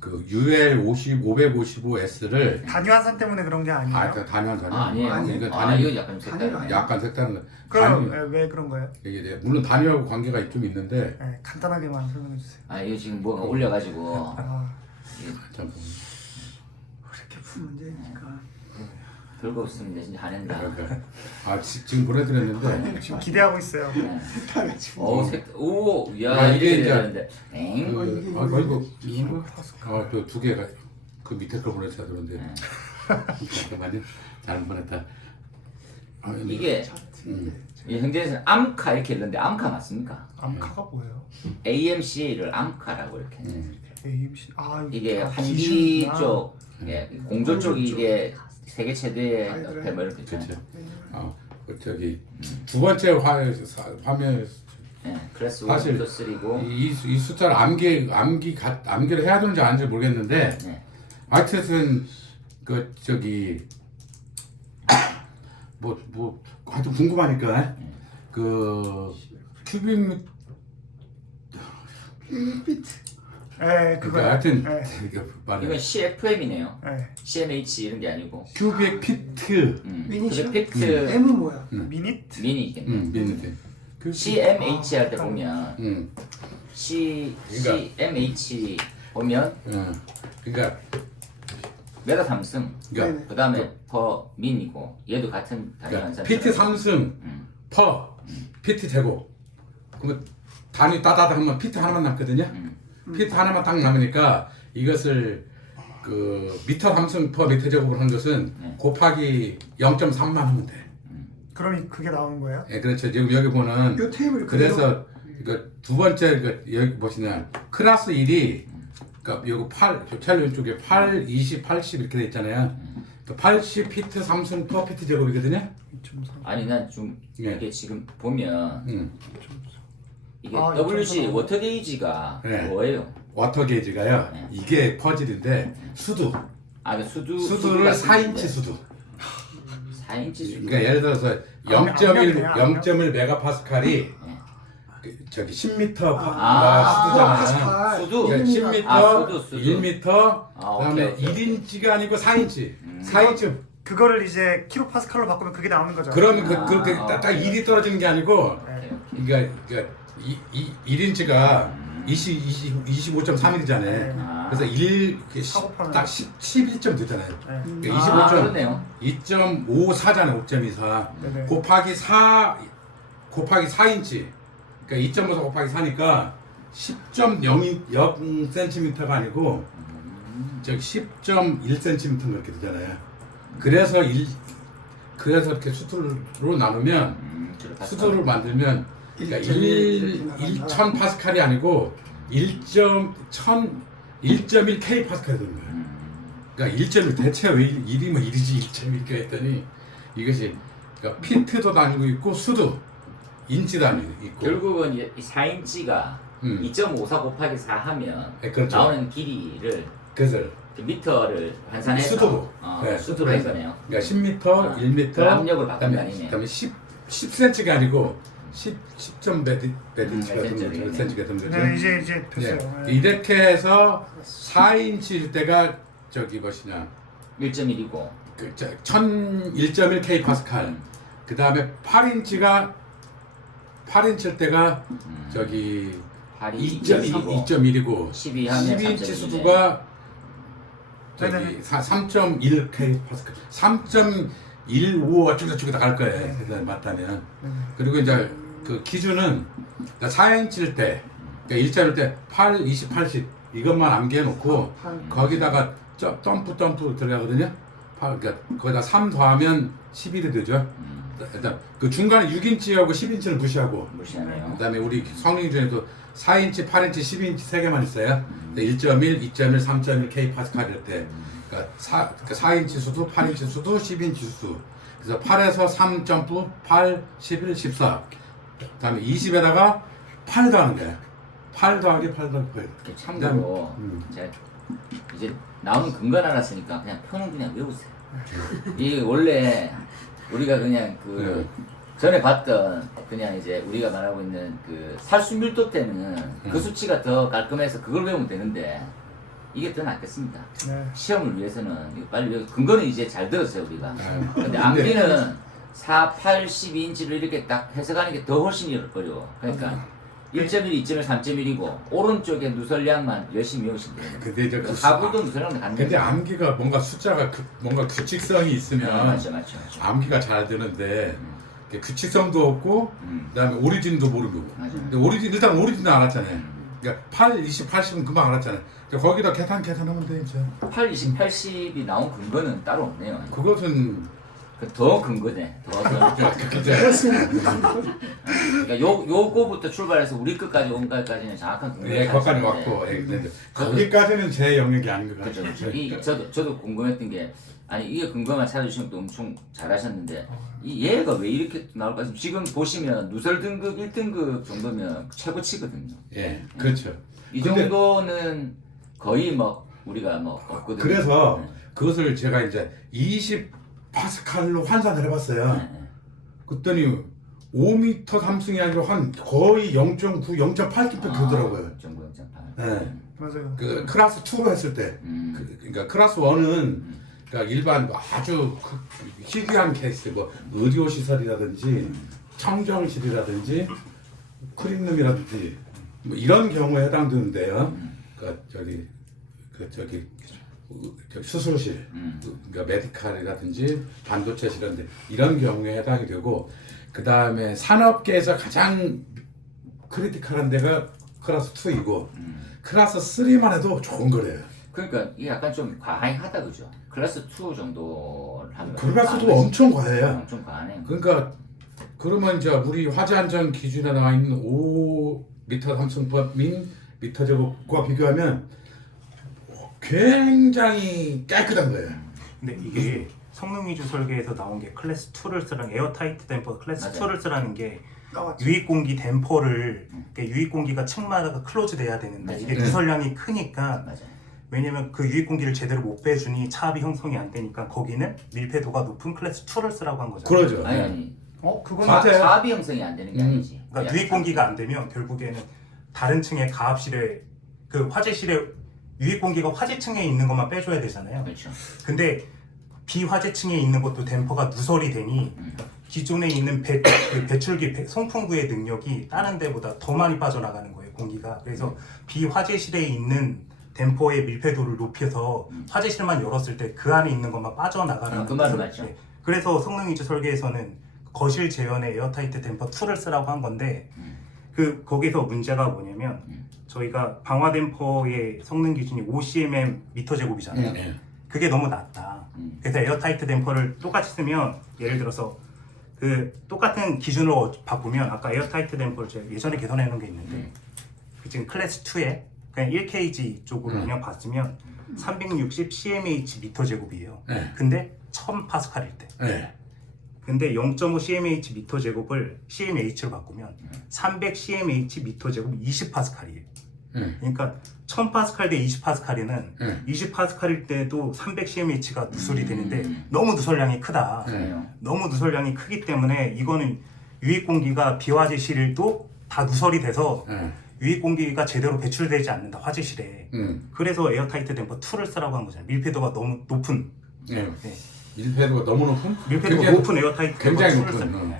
그 UL 555S를 단위 환산 때문에 그런 게 아니에요? 단위한 아니에요. 이거 이거 약간 좀 색다르네. 약간 색다른 거. 그럼 왜 그런 거예요? 이게 물론 단위하고 관계가 좀 있는데 네, 간단하게만 설명해 주세요. 이거 지금 뭐가 올려가지고 아, 참 그렇게 푼 문제니까. 별거 없습니다. 진짜 화낸다. 그러니까 지금 보내드렸는데 지금 기대하고 있어요. 다 같이. 야 이게 이게 이제 되는데. 엥? 이거 두 개가 그 밑에 걸 보내줘야 되는데 잠깐만요. 잘못 보냈다. 이게 이 현재에서는 암카 이렇게 읽는데 암카 맞습니까? 암카가 뭐예요? AMCA를 암카라고 이렇게. AMC. 이게 환기 기준이구나. 쪽, 공조 쪽이 이게 세계 최대의 옆에 뭐 이렇게 그렇죠. 있잖아요. 저기 두 번째 화면 클래스 사실 1, 클래스 3고 이 숫자를 암기를 해야 되는지 안 하는지 모르겠는데 하여튼 그 저기 뭐 하여튼 궁금하니까 그 큐빅 비트. 네, 그거. 그러니까 하여튼 네. 이건 CFM이네요. 네. CMH 이런 게 아니고. 큐빅 피트 미니죠? 피트 M은 뭐야? 미니트. 미니겠네. 미니트 CMH 할 때 보면 그러니까 CMH 보면 그러니까 메가 삼승 그러니까 그 다음에 퍼 민이고 얘도 같은 단위 환산. 피트 3승 퍼 피트 제곱 그러면 단위 따다다 하면 피트 하나만 남거든요. 피트 하나만 딱 남으니까 이것을 그 미터 3승 퍼 미터 제곱을 한 것은 곱하기 0.3만 하면 돼. 그럼 그게 나오는 거예요? 예, 그렇죠. 지금 여기 보는 이 테이블 그래서 그 두 번째 여기 보시냐 클래스 1이 그러니까 여기 8 첼로 쪽에 8, 20, 80 이렇게 돼 있잖아요. 그 80 피트 3승 퍼 피트 제곱이거든요. 아니 난 좀 이게 지금 보면 이게 아, WG 0.3. 워터 게이지가 네. 뭐예요? 워터 게이지가요. 이게 퍼즐인데 수두. 그 수두를 4인치 수두. 4인치 수두. 그러니까 예를 들어서 0.1 메가파스칼이 저기 10m 수두잖아요. 수두. 그러니까 10m, 수두. 1m, 그다음에 오케이. 1인치가 아니고 4인치. 4인치. 그거를 이제 킬로파스칼로 바꾸면 그게 나오는 거죠. 그러면 그렇게 딱 1이 떨어지는 게 아니고 그러니까 1인치가 25.3mm잖아요. 그래서 사고파는. 딱 11점 되잖아요. 네. 그러니까 25점 그렇네요. 2.54잖아요. 5.24 네네. 곱하기 4 곱하기 4인치 그러니까 2.54 곱하기 4니까 10.0cm가 아니고 저기 10.1cm 그렇게 되잖아요. 그래서 이렇게 수두로 나누면 수두를 만들면 그러니까 1,000 파스칼이 아니고 1.1 K 파스칼이 되는 거예요. 그러니까 1.1 대체 왜 1이면 1이지 1.1까 했더니 이것이 그러니까 피트도 다니고 있고 수도 인치도 다니고 있고 결국은 이 4인치가 음. 2.54 곱하기 4 하면 네, 그렇죠. 나오는 길이를 그래서 그 미터를 환산해서 수도로. 네. 수도로 한 거네요. 그러니까 10m, 1m, 그 압력을 바꾼 게 아니네요. 그다음에 10cm가 아니고 10몇 인치가 몇 몇 cm가 든 거죠. 네, 이제 됐어요. 네. 이렇게 해서 4인치일 때가 저기 뭐시냐 1.1이고 그 1.1 K 파스칼. 그 다음에 8인치일 때가 저기 8이 2.1이고 12 하면 12인치 3.1 수두가 네네네. 저기 3.1 K 파스칼 3.15 어쩌고저쩌고 갈 거예요. 그래서 맞다면. 그리고 이제 그 기준은 4인치일 때 그러니까 1자일 때 8, 20, 80 이것만 암기해놓고 거기다가 덤프 들어가거든요. 그러니까 거기다 3 더하면 11이 되죠. 일단 그 중간에 6인치하고 10인치를 무시하고 무시하네요. 그다음에 우리 성능 중에도 4인치, 8인치, 12인치 세 개만 있어요. 1.1, 2.1, 3.1 K 파스칼일 때 그러니까 4인치 수도, 8인치 수도, 10인치 수도. 그래서 8에서 3 점프, 8, 11, 14. 그다음에 20에다가 8 더하는 거예요. 8 더하기 8 더하기 8. 참고로 제가 이제 나오는 근거는 알았으니까 그냥 표는 그냥 외우세요. 이 원래 우리가 그냥 그 전에 봤던 그냥 이제 우리가 말하고 있는 그 살수 밀도 때는 그 수치가 더 깔끔해서 그걸 외우면 되는데 이게 더 낫겠습니다. 네. 시험을 위해서는 이거 빨리 외우. 근거는 이제 잘 들었어요 우리가. 네. 근데 암기는 4, 8, 12인치로 이렇게 딱 해석하는 게 더 훨씬 어려워. 그러니까 1.1, 2.1, 3.1이고 오른쪽에 누설량만 열심히 외우시면 돼요. 근데 이제 그 하부도 누설량도 안 근데 돼요. 암기가 뭔가 숫자가 뭔가 규칙성이 있으면 맞죠. 암기가 잘 되는데 규칙성도 없고 그다음에 오리진도 모르고 맞아요. 근데 일단 오리진도 알았잖아요. 그러니까 8, 20, 80은 금방 알았잖아요. 그러니까 거기다 계산하면 돼 이제. 8, 20, 80이 나온 근거는 따로 없네요. 그것은 더 근거네. 더. 그러니까 요거부터 출발해서 우리 끝까지 온 것까지는 정확한 근거가 예, 거기까지 왔고 거기까지는 제 영역이 아닌 것 그렇죠. 같아요. 저도 궁금했던 게 아니 이게 근거만 찾아주시면 또 엄청 잘하셨는데 이 얘가 왜 이렇게 나올까? 지금 보시면 누설 등급 1등급 정도면 최고치거든요. 예, 그렇죠. 이 근데- 정도는 거의 뭐 우리가 뭐 없거든요. 그래서 그것을 제가 이제 20 파스칼로 환산을 해봤어요. 그랬더니 5m 삼승이 아니라 한 거의 0.9, 0.8km 되더라고요. 0.9, 0.8. 네. 맞아요. 그 클래스 2로 했을 때, 그러니까 클래스 1은 그러니까 일반 뭐 아주 희귀한 케이스, 뭐 의료 시설이라든지 청정실이라든지 크림룸이라든지 뭐 이런 경우에 해당되는데요. 그러니까 저기 수술실, 그러니까 메디칼이라든지 반도체실인데 이런 경우에 해당이 되고 그 다음에 산업계에서 가장 크리티컬한 데가 클래스 2이고 클래스 3만 해도 좋은 거래요. 그러니까 이게 약간 좀 과하다 그죠? 클래스 2 정도를 하면 클래스도 엄청 과해요. 엄청 과하네요. 그러니까 그러면 이제 우리 화재 안전 기준에 나와 있는 5m 삼성법인 미터 제곱과 비교하면 굉장히 깨끗한 거예요. 근데 이게 성능 위주 설계에서 나온 게 클래스 2를 쓰라는 에어타이트 댐퍼 클래스 맞아요. 2를 쓰라는 게 나왔죠. 유입 공기 댐퍼를 그러니까 유입 공기가 층마다 클로즈 돼야 되는데 맞아요. 이게 네. 누설량이 크니까 맞아요. 왜냐면 그 유입 공기를 제대로 못 빼주니 차압이 형성이 안 되니까 거기는 밀폐도가 높은 클래스 2를 쓰라고 한 거잖아요. 그러죠. 아니 그건 맞아요. 차압이 형성이 안 되는 게 아니지. 그러니까 유입 공기가 안 되면 결국에는 다른 층의 가압실에 그 화재실에 유입 공기가 화재층에 있는 것만 빼줘야 되잖아요. 그렇죠. 근데 비화재층에 있는 것도 댐퍼가 누설이 되니 기존에 있는 그 배출기 송풍구의 능력이 다른 데보다 더 많이 빠져나가는 거예요, 공기가. 그래서 비화재실에 있는 댐퍼의 밀폐도를 높여서 화재실만 열었을 때 그 안에 있는 것만 빠져나가는 그 말은 맞죠. 네. 그래서 성능 위주 설계에서는 거실 제연의 에어타이트 댐퍼 2를 쓰라고 한 건데 거기서 문제가 뭐냐면 저희가 방화 댐퍼의 성능 기준이 5cmm 미터 제곱이잖아요. 예. 그게 너무 낮다. 그래서 에어타이트 댐퍼를 똑같이 쓰면 예를 들어서 그 똑같은 기준으로 바꾸면 아까 에어타이트 댐퍼를 제가 예전에 개선해 놓은 게 있는데 지금 클래스 2에 그냥 1kg 쪽으로 그냥 봤으면 360 cmh 미터 제곱이에요. 네. 근데 1000파스칼일 때. 예. 근데 0.5 cmh 미터 제곱을 cmh로 바꾸면 300 cmh 미터 제곱 20파스칼이에요. 그러니까 1000파스칼 대 20파스칼이면 20파스칼일 때도 300 cmh가 누설이 되는데 너무 누설량이 크다. 너무 누설량이 크기 때문에 이거는 유입 공기가 비화재실도 다 누설이 돼서 유입 공기가 제대로 배출되지 않는다 화재실에. 그래서 에어타이트 댐퍼 2를 쓰라고 한 거잖아요. 밀폐도가 너무 높은. 예. 네. 밀폐도가 너무 높은? 밀폐도가 굉장히 높은 에어타이트 굉장히 댐퍼 2를 높은, 쓰는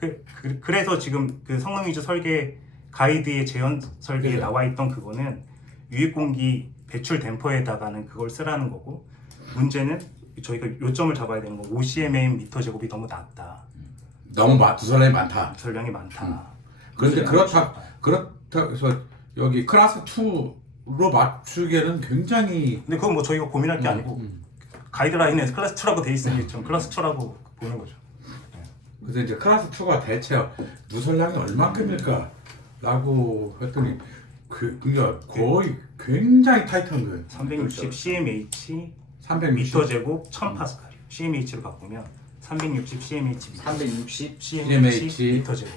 거예요. 그래서 지금 그 성능 위주 설계 가이드의 재현 설계에 그죠. 나와 있던 그거는 유입 공기 배출 댐퍼에다가는 그걸 쓰라는 거고, 문제는 저희가 요점을 잡아야 되는 건 5cmm 미터 제곱이 너무 낮다. 너무 두설량이 많다. 전량이 많다. 그런데 그렇다 해서 여기 클래스 2로 맞추기에는 굉장히 근데 그건 뭐 저희가 고민할 게 아니고 가이드라인에 클래스 2라고 돼 있으니 좀 클래스 2라고 보는 거죠. 그래서 이제 클래스 2가 대체 누설량이 얼마큼일까? 라고 했더니 그냥 거의 굉장히 타이트한 거예요. 360 cmh 360 미터 제곱 1000파스칼. cmh로 바꾸면 360 cmh 360 cmh 미터 제곱.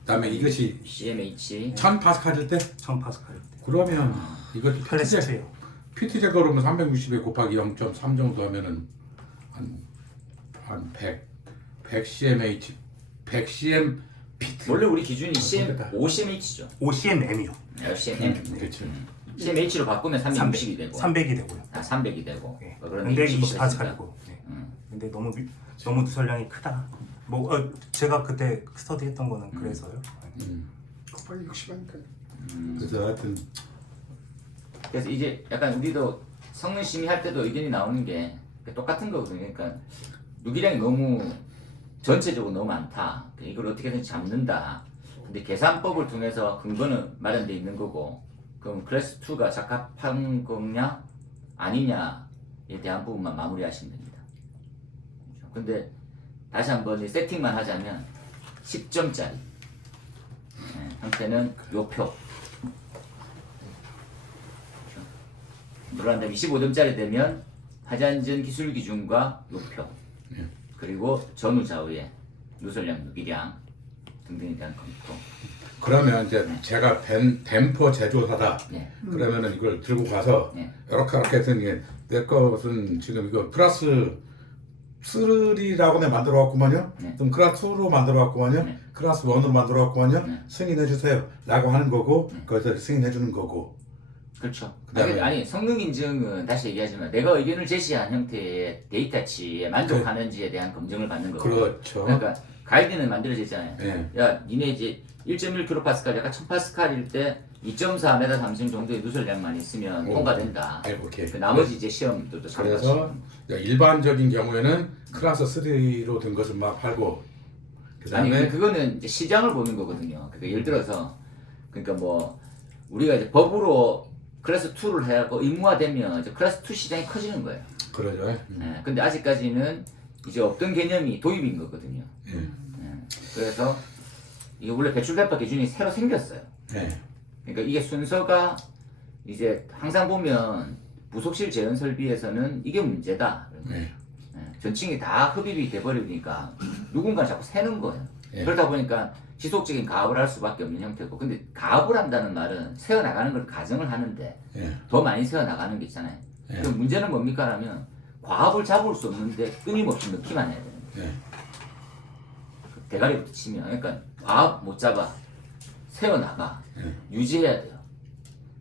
그다음에 이것이 cmh 1000파스칼일 때 1000파스칼. 그러면 이것도 클래스 2예요. PT 제거로면 360에 곱하기 0.3 정도 하면은 한 100 cmh 100 cm PT 원래 우리 기준이 cm 모르겠다. 5cmh죠. 5cmm이요. cm. 그렇지. cmh로 바꾸면 360이 되고 300이 되고요. 300이 되고 네. 그러면 근데 20% 20파스칼이고. 네. 근데 너무 누설량이 크다. 뭐 제가 그때 스터디했던 거는 그래서요. 곱하기 60하니까. 그래서 하여튼 그래서 이제 약간 우리도 성능 심의할 때도 의견이 나오는 게 똑같은 거거든요. 그러니까 유기량이 너무 전체적으로 너무 많다. 이걸 어떻게든 잡는다. 근데 계산법을 통해서 근거는 마련돼 있는 거고, 그럼 클래스 2가 적합한 거냐 아니냐에 대한 부분만 마무리하시면 됩니다. 근데 다시 한번 세팅만 하자면 10점짜리 형태는 요 표. 그런 다음에 25점짜리 되면 화재안전 기술 기준과 요표, 그리고 전후 좌우의 누설량, 유기량 등등에 대한 검토. 그러면 이제 제가 댐퍼 제조사다. 네. 그러면은 이걸 들고 가서 네. 이렇게 했더니 내 것은 지금 이거 플러스 3라고 내가 만들어 왔구만요. 네. 그럼 클래스 2로 만들어 왔구만요. 네. 클래스 1으로 만들어 왔구만요. 네. 승인해 주세요. 라고 하는 거고 거기서 승인해 주는 거고. 그렇죠. 그다음에- 아니 성능 인증은 다시 얘기하지만 내가 의견을 제시한 형태의 데이터치에 만족하는지에 대한 검증을 받는 거고. 그렇죠. 그러니까 가이드는 만들어졌잖아요. 네. 야, 니네 이제 1.1kPa, 약간 1000파스칼일 때 2.4m 삼성 정도의 누설량만 있으면 오. 통과된다. 네, 오케이. 그 나머지 이제 시험도 그래서 일반적인 경우에는 클래스 3로 된 것을 막 팔고 아니 그다음에 그거는 이제 시장을 보는 거거든요. 그러니까 예를 들어서 그러니까 뭐 우리가 이제 법으로 클래스 2를 해고 의무화되면 이제 클래스 2 시장이 커지는 거예요. 그러죠. 네, 근데 아직까지는 이제 없던 개념이 도입인 거거든요. 예. 그래서 이게 원래 배출 댐퍼 기준이 새로 생겼어요. 네. 그러니까 이게 순서가 이제 항상 보면 부속실 재현 설비에서는 이게 문제다. 네. 전층이 다 흡입이 돼버리니까 누군가 자꾸 새는 거예요. 예. 그러다 보니까 지속적인 가압을 할 수밖에 없는 형태고, 근데 가압을 한다는 말은 새어 나가는 걸 가정을 하는데 예. 더 많이 새어 나가는 게 있잖아요. 예. 그럼 문제는 뭡니까 하면 과압을 잡을 수 없는데 끊임없이 넣기만 해야 되는 거예요. 예. 대가리부터 치면, 그러니까 과압 못 잡아 새어 나가 유지해야 돼요.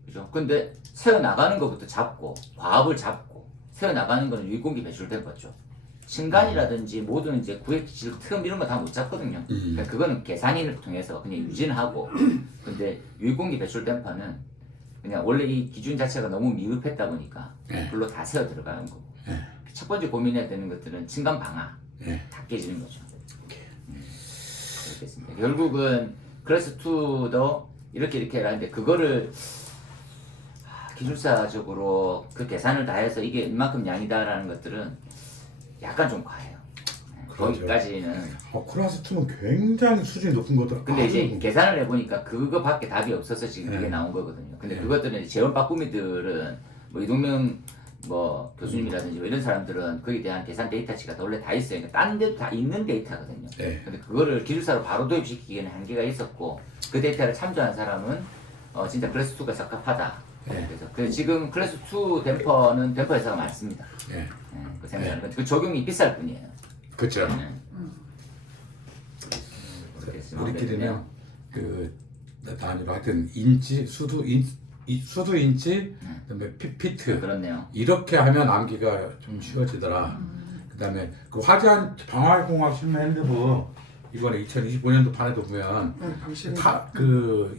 그죠? 근데 새어 나가는 것부터 잡고 과압을 잡고 새어 나가는 거는 유입공기 배출된 거죠. 층간이라든지 모든 이제 구획질 틈 이런 거 다 못 잡거든요. 그러니까 그거는 계산인을 통해서 그냥 유지는 하고, 근데 유입공기 배출 댐퍼는 그냥 원래 이 기준 자체가 너무 미흡했다 보니까 네. 불로 다 세워 들어가는 거고. 네. 첫 번째 고민해야 되는 것들은 층간 방아 네. 다 깨지는 거죠. 그렇겠습니다. 결국은 클래스 2도 이렇게 하는데 그거를 기술사적으로 그 계산을 다 해서 이게 이만큼 양이다라는 것들은 약간 좀 과해요. 그렇죠. 거기까지는. 클래스 2는 굉장히 수준이 높은 거다. 근데 이제 아주 계산을 해보니까 그거밖에 답이 없어서 지금 네. 이게 나온 거거든요. 근데 네. 그것들은 이제 재원 빠꾸미들은 뭐 이동명 뭐 교수님이라든지 뭐 이런 사람들은 거기에 대한 계산 데이터치가 원래 다 있어요. 그러니까 딴 데도 다 있는 데이터거든요. 네. 근데 그거를 기술사로 바로 도입시키기에는 한계가 있었고 그 데이터를 참조한 사람은 진짜 클래스 2가 적합하다. 네. 그래서 지금 클래스 2 댐퍼는 댐퍼 회사가 많습니다. 네. 그 생각하는 건데 그 적용이 비쌀 뿐이에요. 그렇죠. 그렇겠습니다. 우리끼리는 그 단위로 하여튼 인치, 수두 인치, 그다음에 피트 그렇네요. 이렇게 하면 암기가 좀 쉬워지더라. 그다음에 그 화재한 방화공학 실무 핸드북 이번에 2025년도 판에도 보면 방식은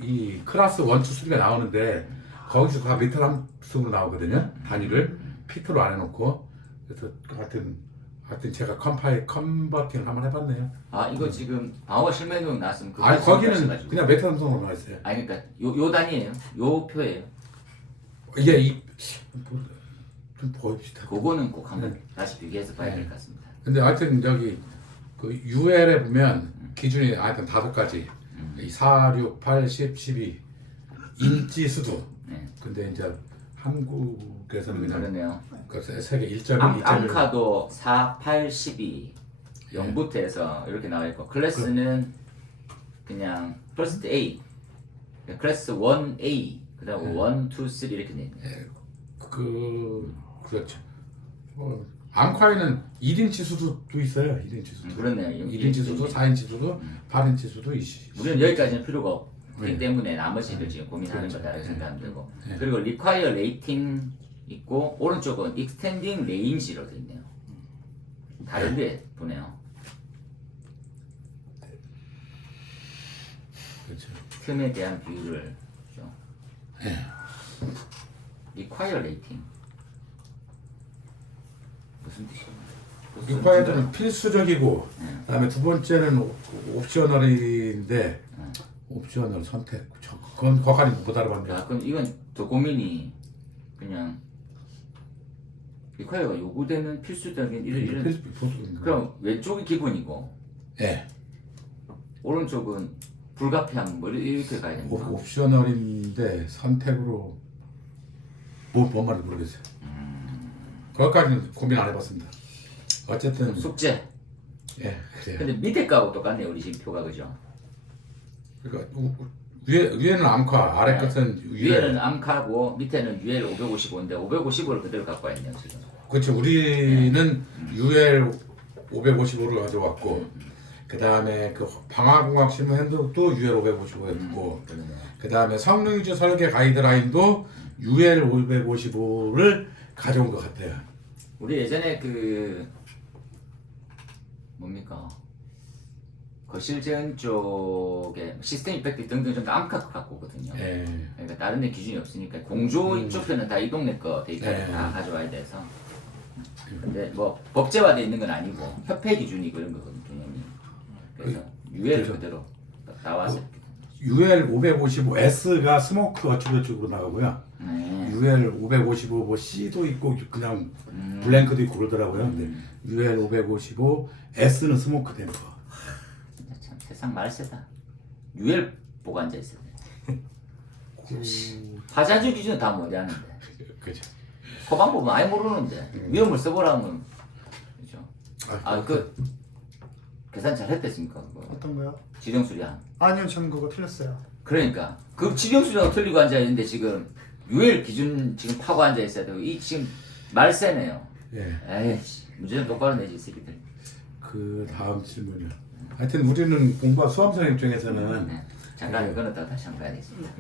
이 클래스 1, 2, 3가 나오는데 거기서 다 미터 함수로 나오거든요. 단위를 피트로 안 해놓고 그래서 하여튼 제가 컨버팅을 한번 해봤네요. 이거 지금 방어 실무행동 나왔으면 그거 아니 거기는 말씀하셔가지고. 그냥 메타 함수로 나와 있어요. 아니 그러니까 요 단위예요. 요 표예요. 이게 좀 거의 비슷하고. 그거는 꼭 한번 다시 비교해서 봐야 될 것 같습니다. 근데 하여튼 저기 그 UL에 보면 기준이 하여튼 5가지. 4, 6, 8, 10, 12 인치 수도. 네. 근데 이제 한국에서는 그냥 그러네요. 그 세계 1.1, 2.1. 암카도 4, 8, 12 0부터 해서 이렇게 나와 있고 클래스는 그냥 클래스 A, 클래스 1A, 그다음 1, 2, 3 이렇게 돼 있네요. 그렇죠. 암카에는 1인치 수도도 있어요. 1인치 수도. 그렇네요. 1인치 수도, 4인치 수도, 8인치 수도 있시. 우리는 여기까지는 필요가 없기 네. 때문에 나머지를 지금 고민하는 그렇죠. 거다라고 네. 생각하면 되고 네. 그리고 require rating 있고 오른쪽은 extending range로 돼 있네요. 다른데 보네요. 그렇죠. 틈에 대한 비율을 좀. 네. require rating 무슨 뜻이에요? 리콰이어드는 필수적이고 그다음에 두 번째는 옵셔널인데 옵셔널 선택 그건 거기까지 못 알아봤네요. 그럼 이건 더 고민이 그냥 require가 요구되는 필수적인 이런 그럼 왼쪽이 기본이고 예. 오른쪽은 불가피한 뭐 이렇게 가야 됩니다. 옵셔널인데 선택으로 뭔 말인지 모르겠어요. 그것까지는 고민 안 해봤습니다. 어쨌든 숙제. 예 그래요. 근데 밑에 거하고 똑같네요. 우리 지금 표가 그죠? 그러니까 위에는 암카, 아래 네. 끝은 위에는 암카고 밑에는 UL 555인데 555를 그대로 갖고 왔네요 지금. 그렇죠. 우리는 UL 555를 가져왔고 그 다음에 그 방화공학 실무 핸드북도 UL 555였고 그 다음에 성능유지 설계 가이드라인도 UL 555를 가져온 것 같아요. 우리 예전에 그 뭡니까 거실 재현 쪽에 시스템 이펙트 등등 좀 암카 갖고 오거든요. 예. 그러니까 다른 데 기준이 없으니까 공조 이쪽 편은 다 이 동네 거 데이터를 네. 다 가져와야 돼서. 근데 뭐 법제화돼 있는 건 아니고 협회 기준이고 이런 거거든요 개념이. 그래서 UL 그렇죠. 그대로 나와서 UL 555S가 스모크 어치버쪽으로 나가고요. UL 555 뭐 C도 있고 그냥 블랭크도 있고 그러더라고요. 근데 UL 555 S는 스모크 댐퍼. 진짜 참 세상 말세다. UL 보고 앉아 있어요. 화자주 기준은 다 못하는데 그죠. 그 방법은 아예 모르는데 위험을 써보라면 그죠? 그 계산 잘 했댔습니까 그거? 어떤 거요? 지정 수량. 아니요, 저는 그거 틀렸어요. 그러니까 그 지정 수량 틀리고 앉아 있는데 지금 UL 기준 지금 파고 앉아 있어야 되고 이 지금 말세네요. 예. 에이씨 문제는 똑바로 내지 이 새끼들. 그 다음 질문이요. 하여튼 우리는 공부한 수험생 입장에서는 잠깐 끊었다가 다시 한번 가야 되겠습니다.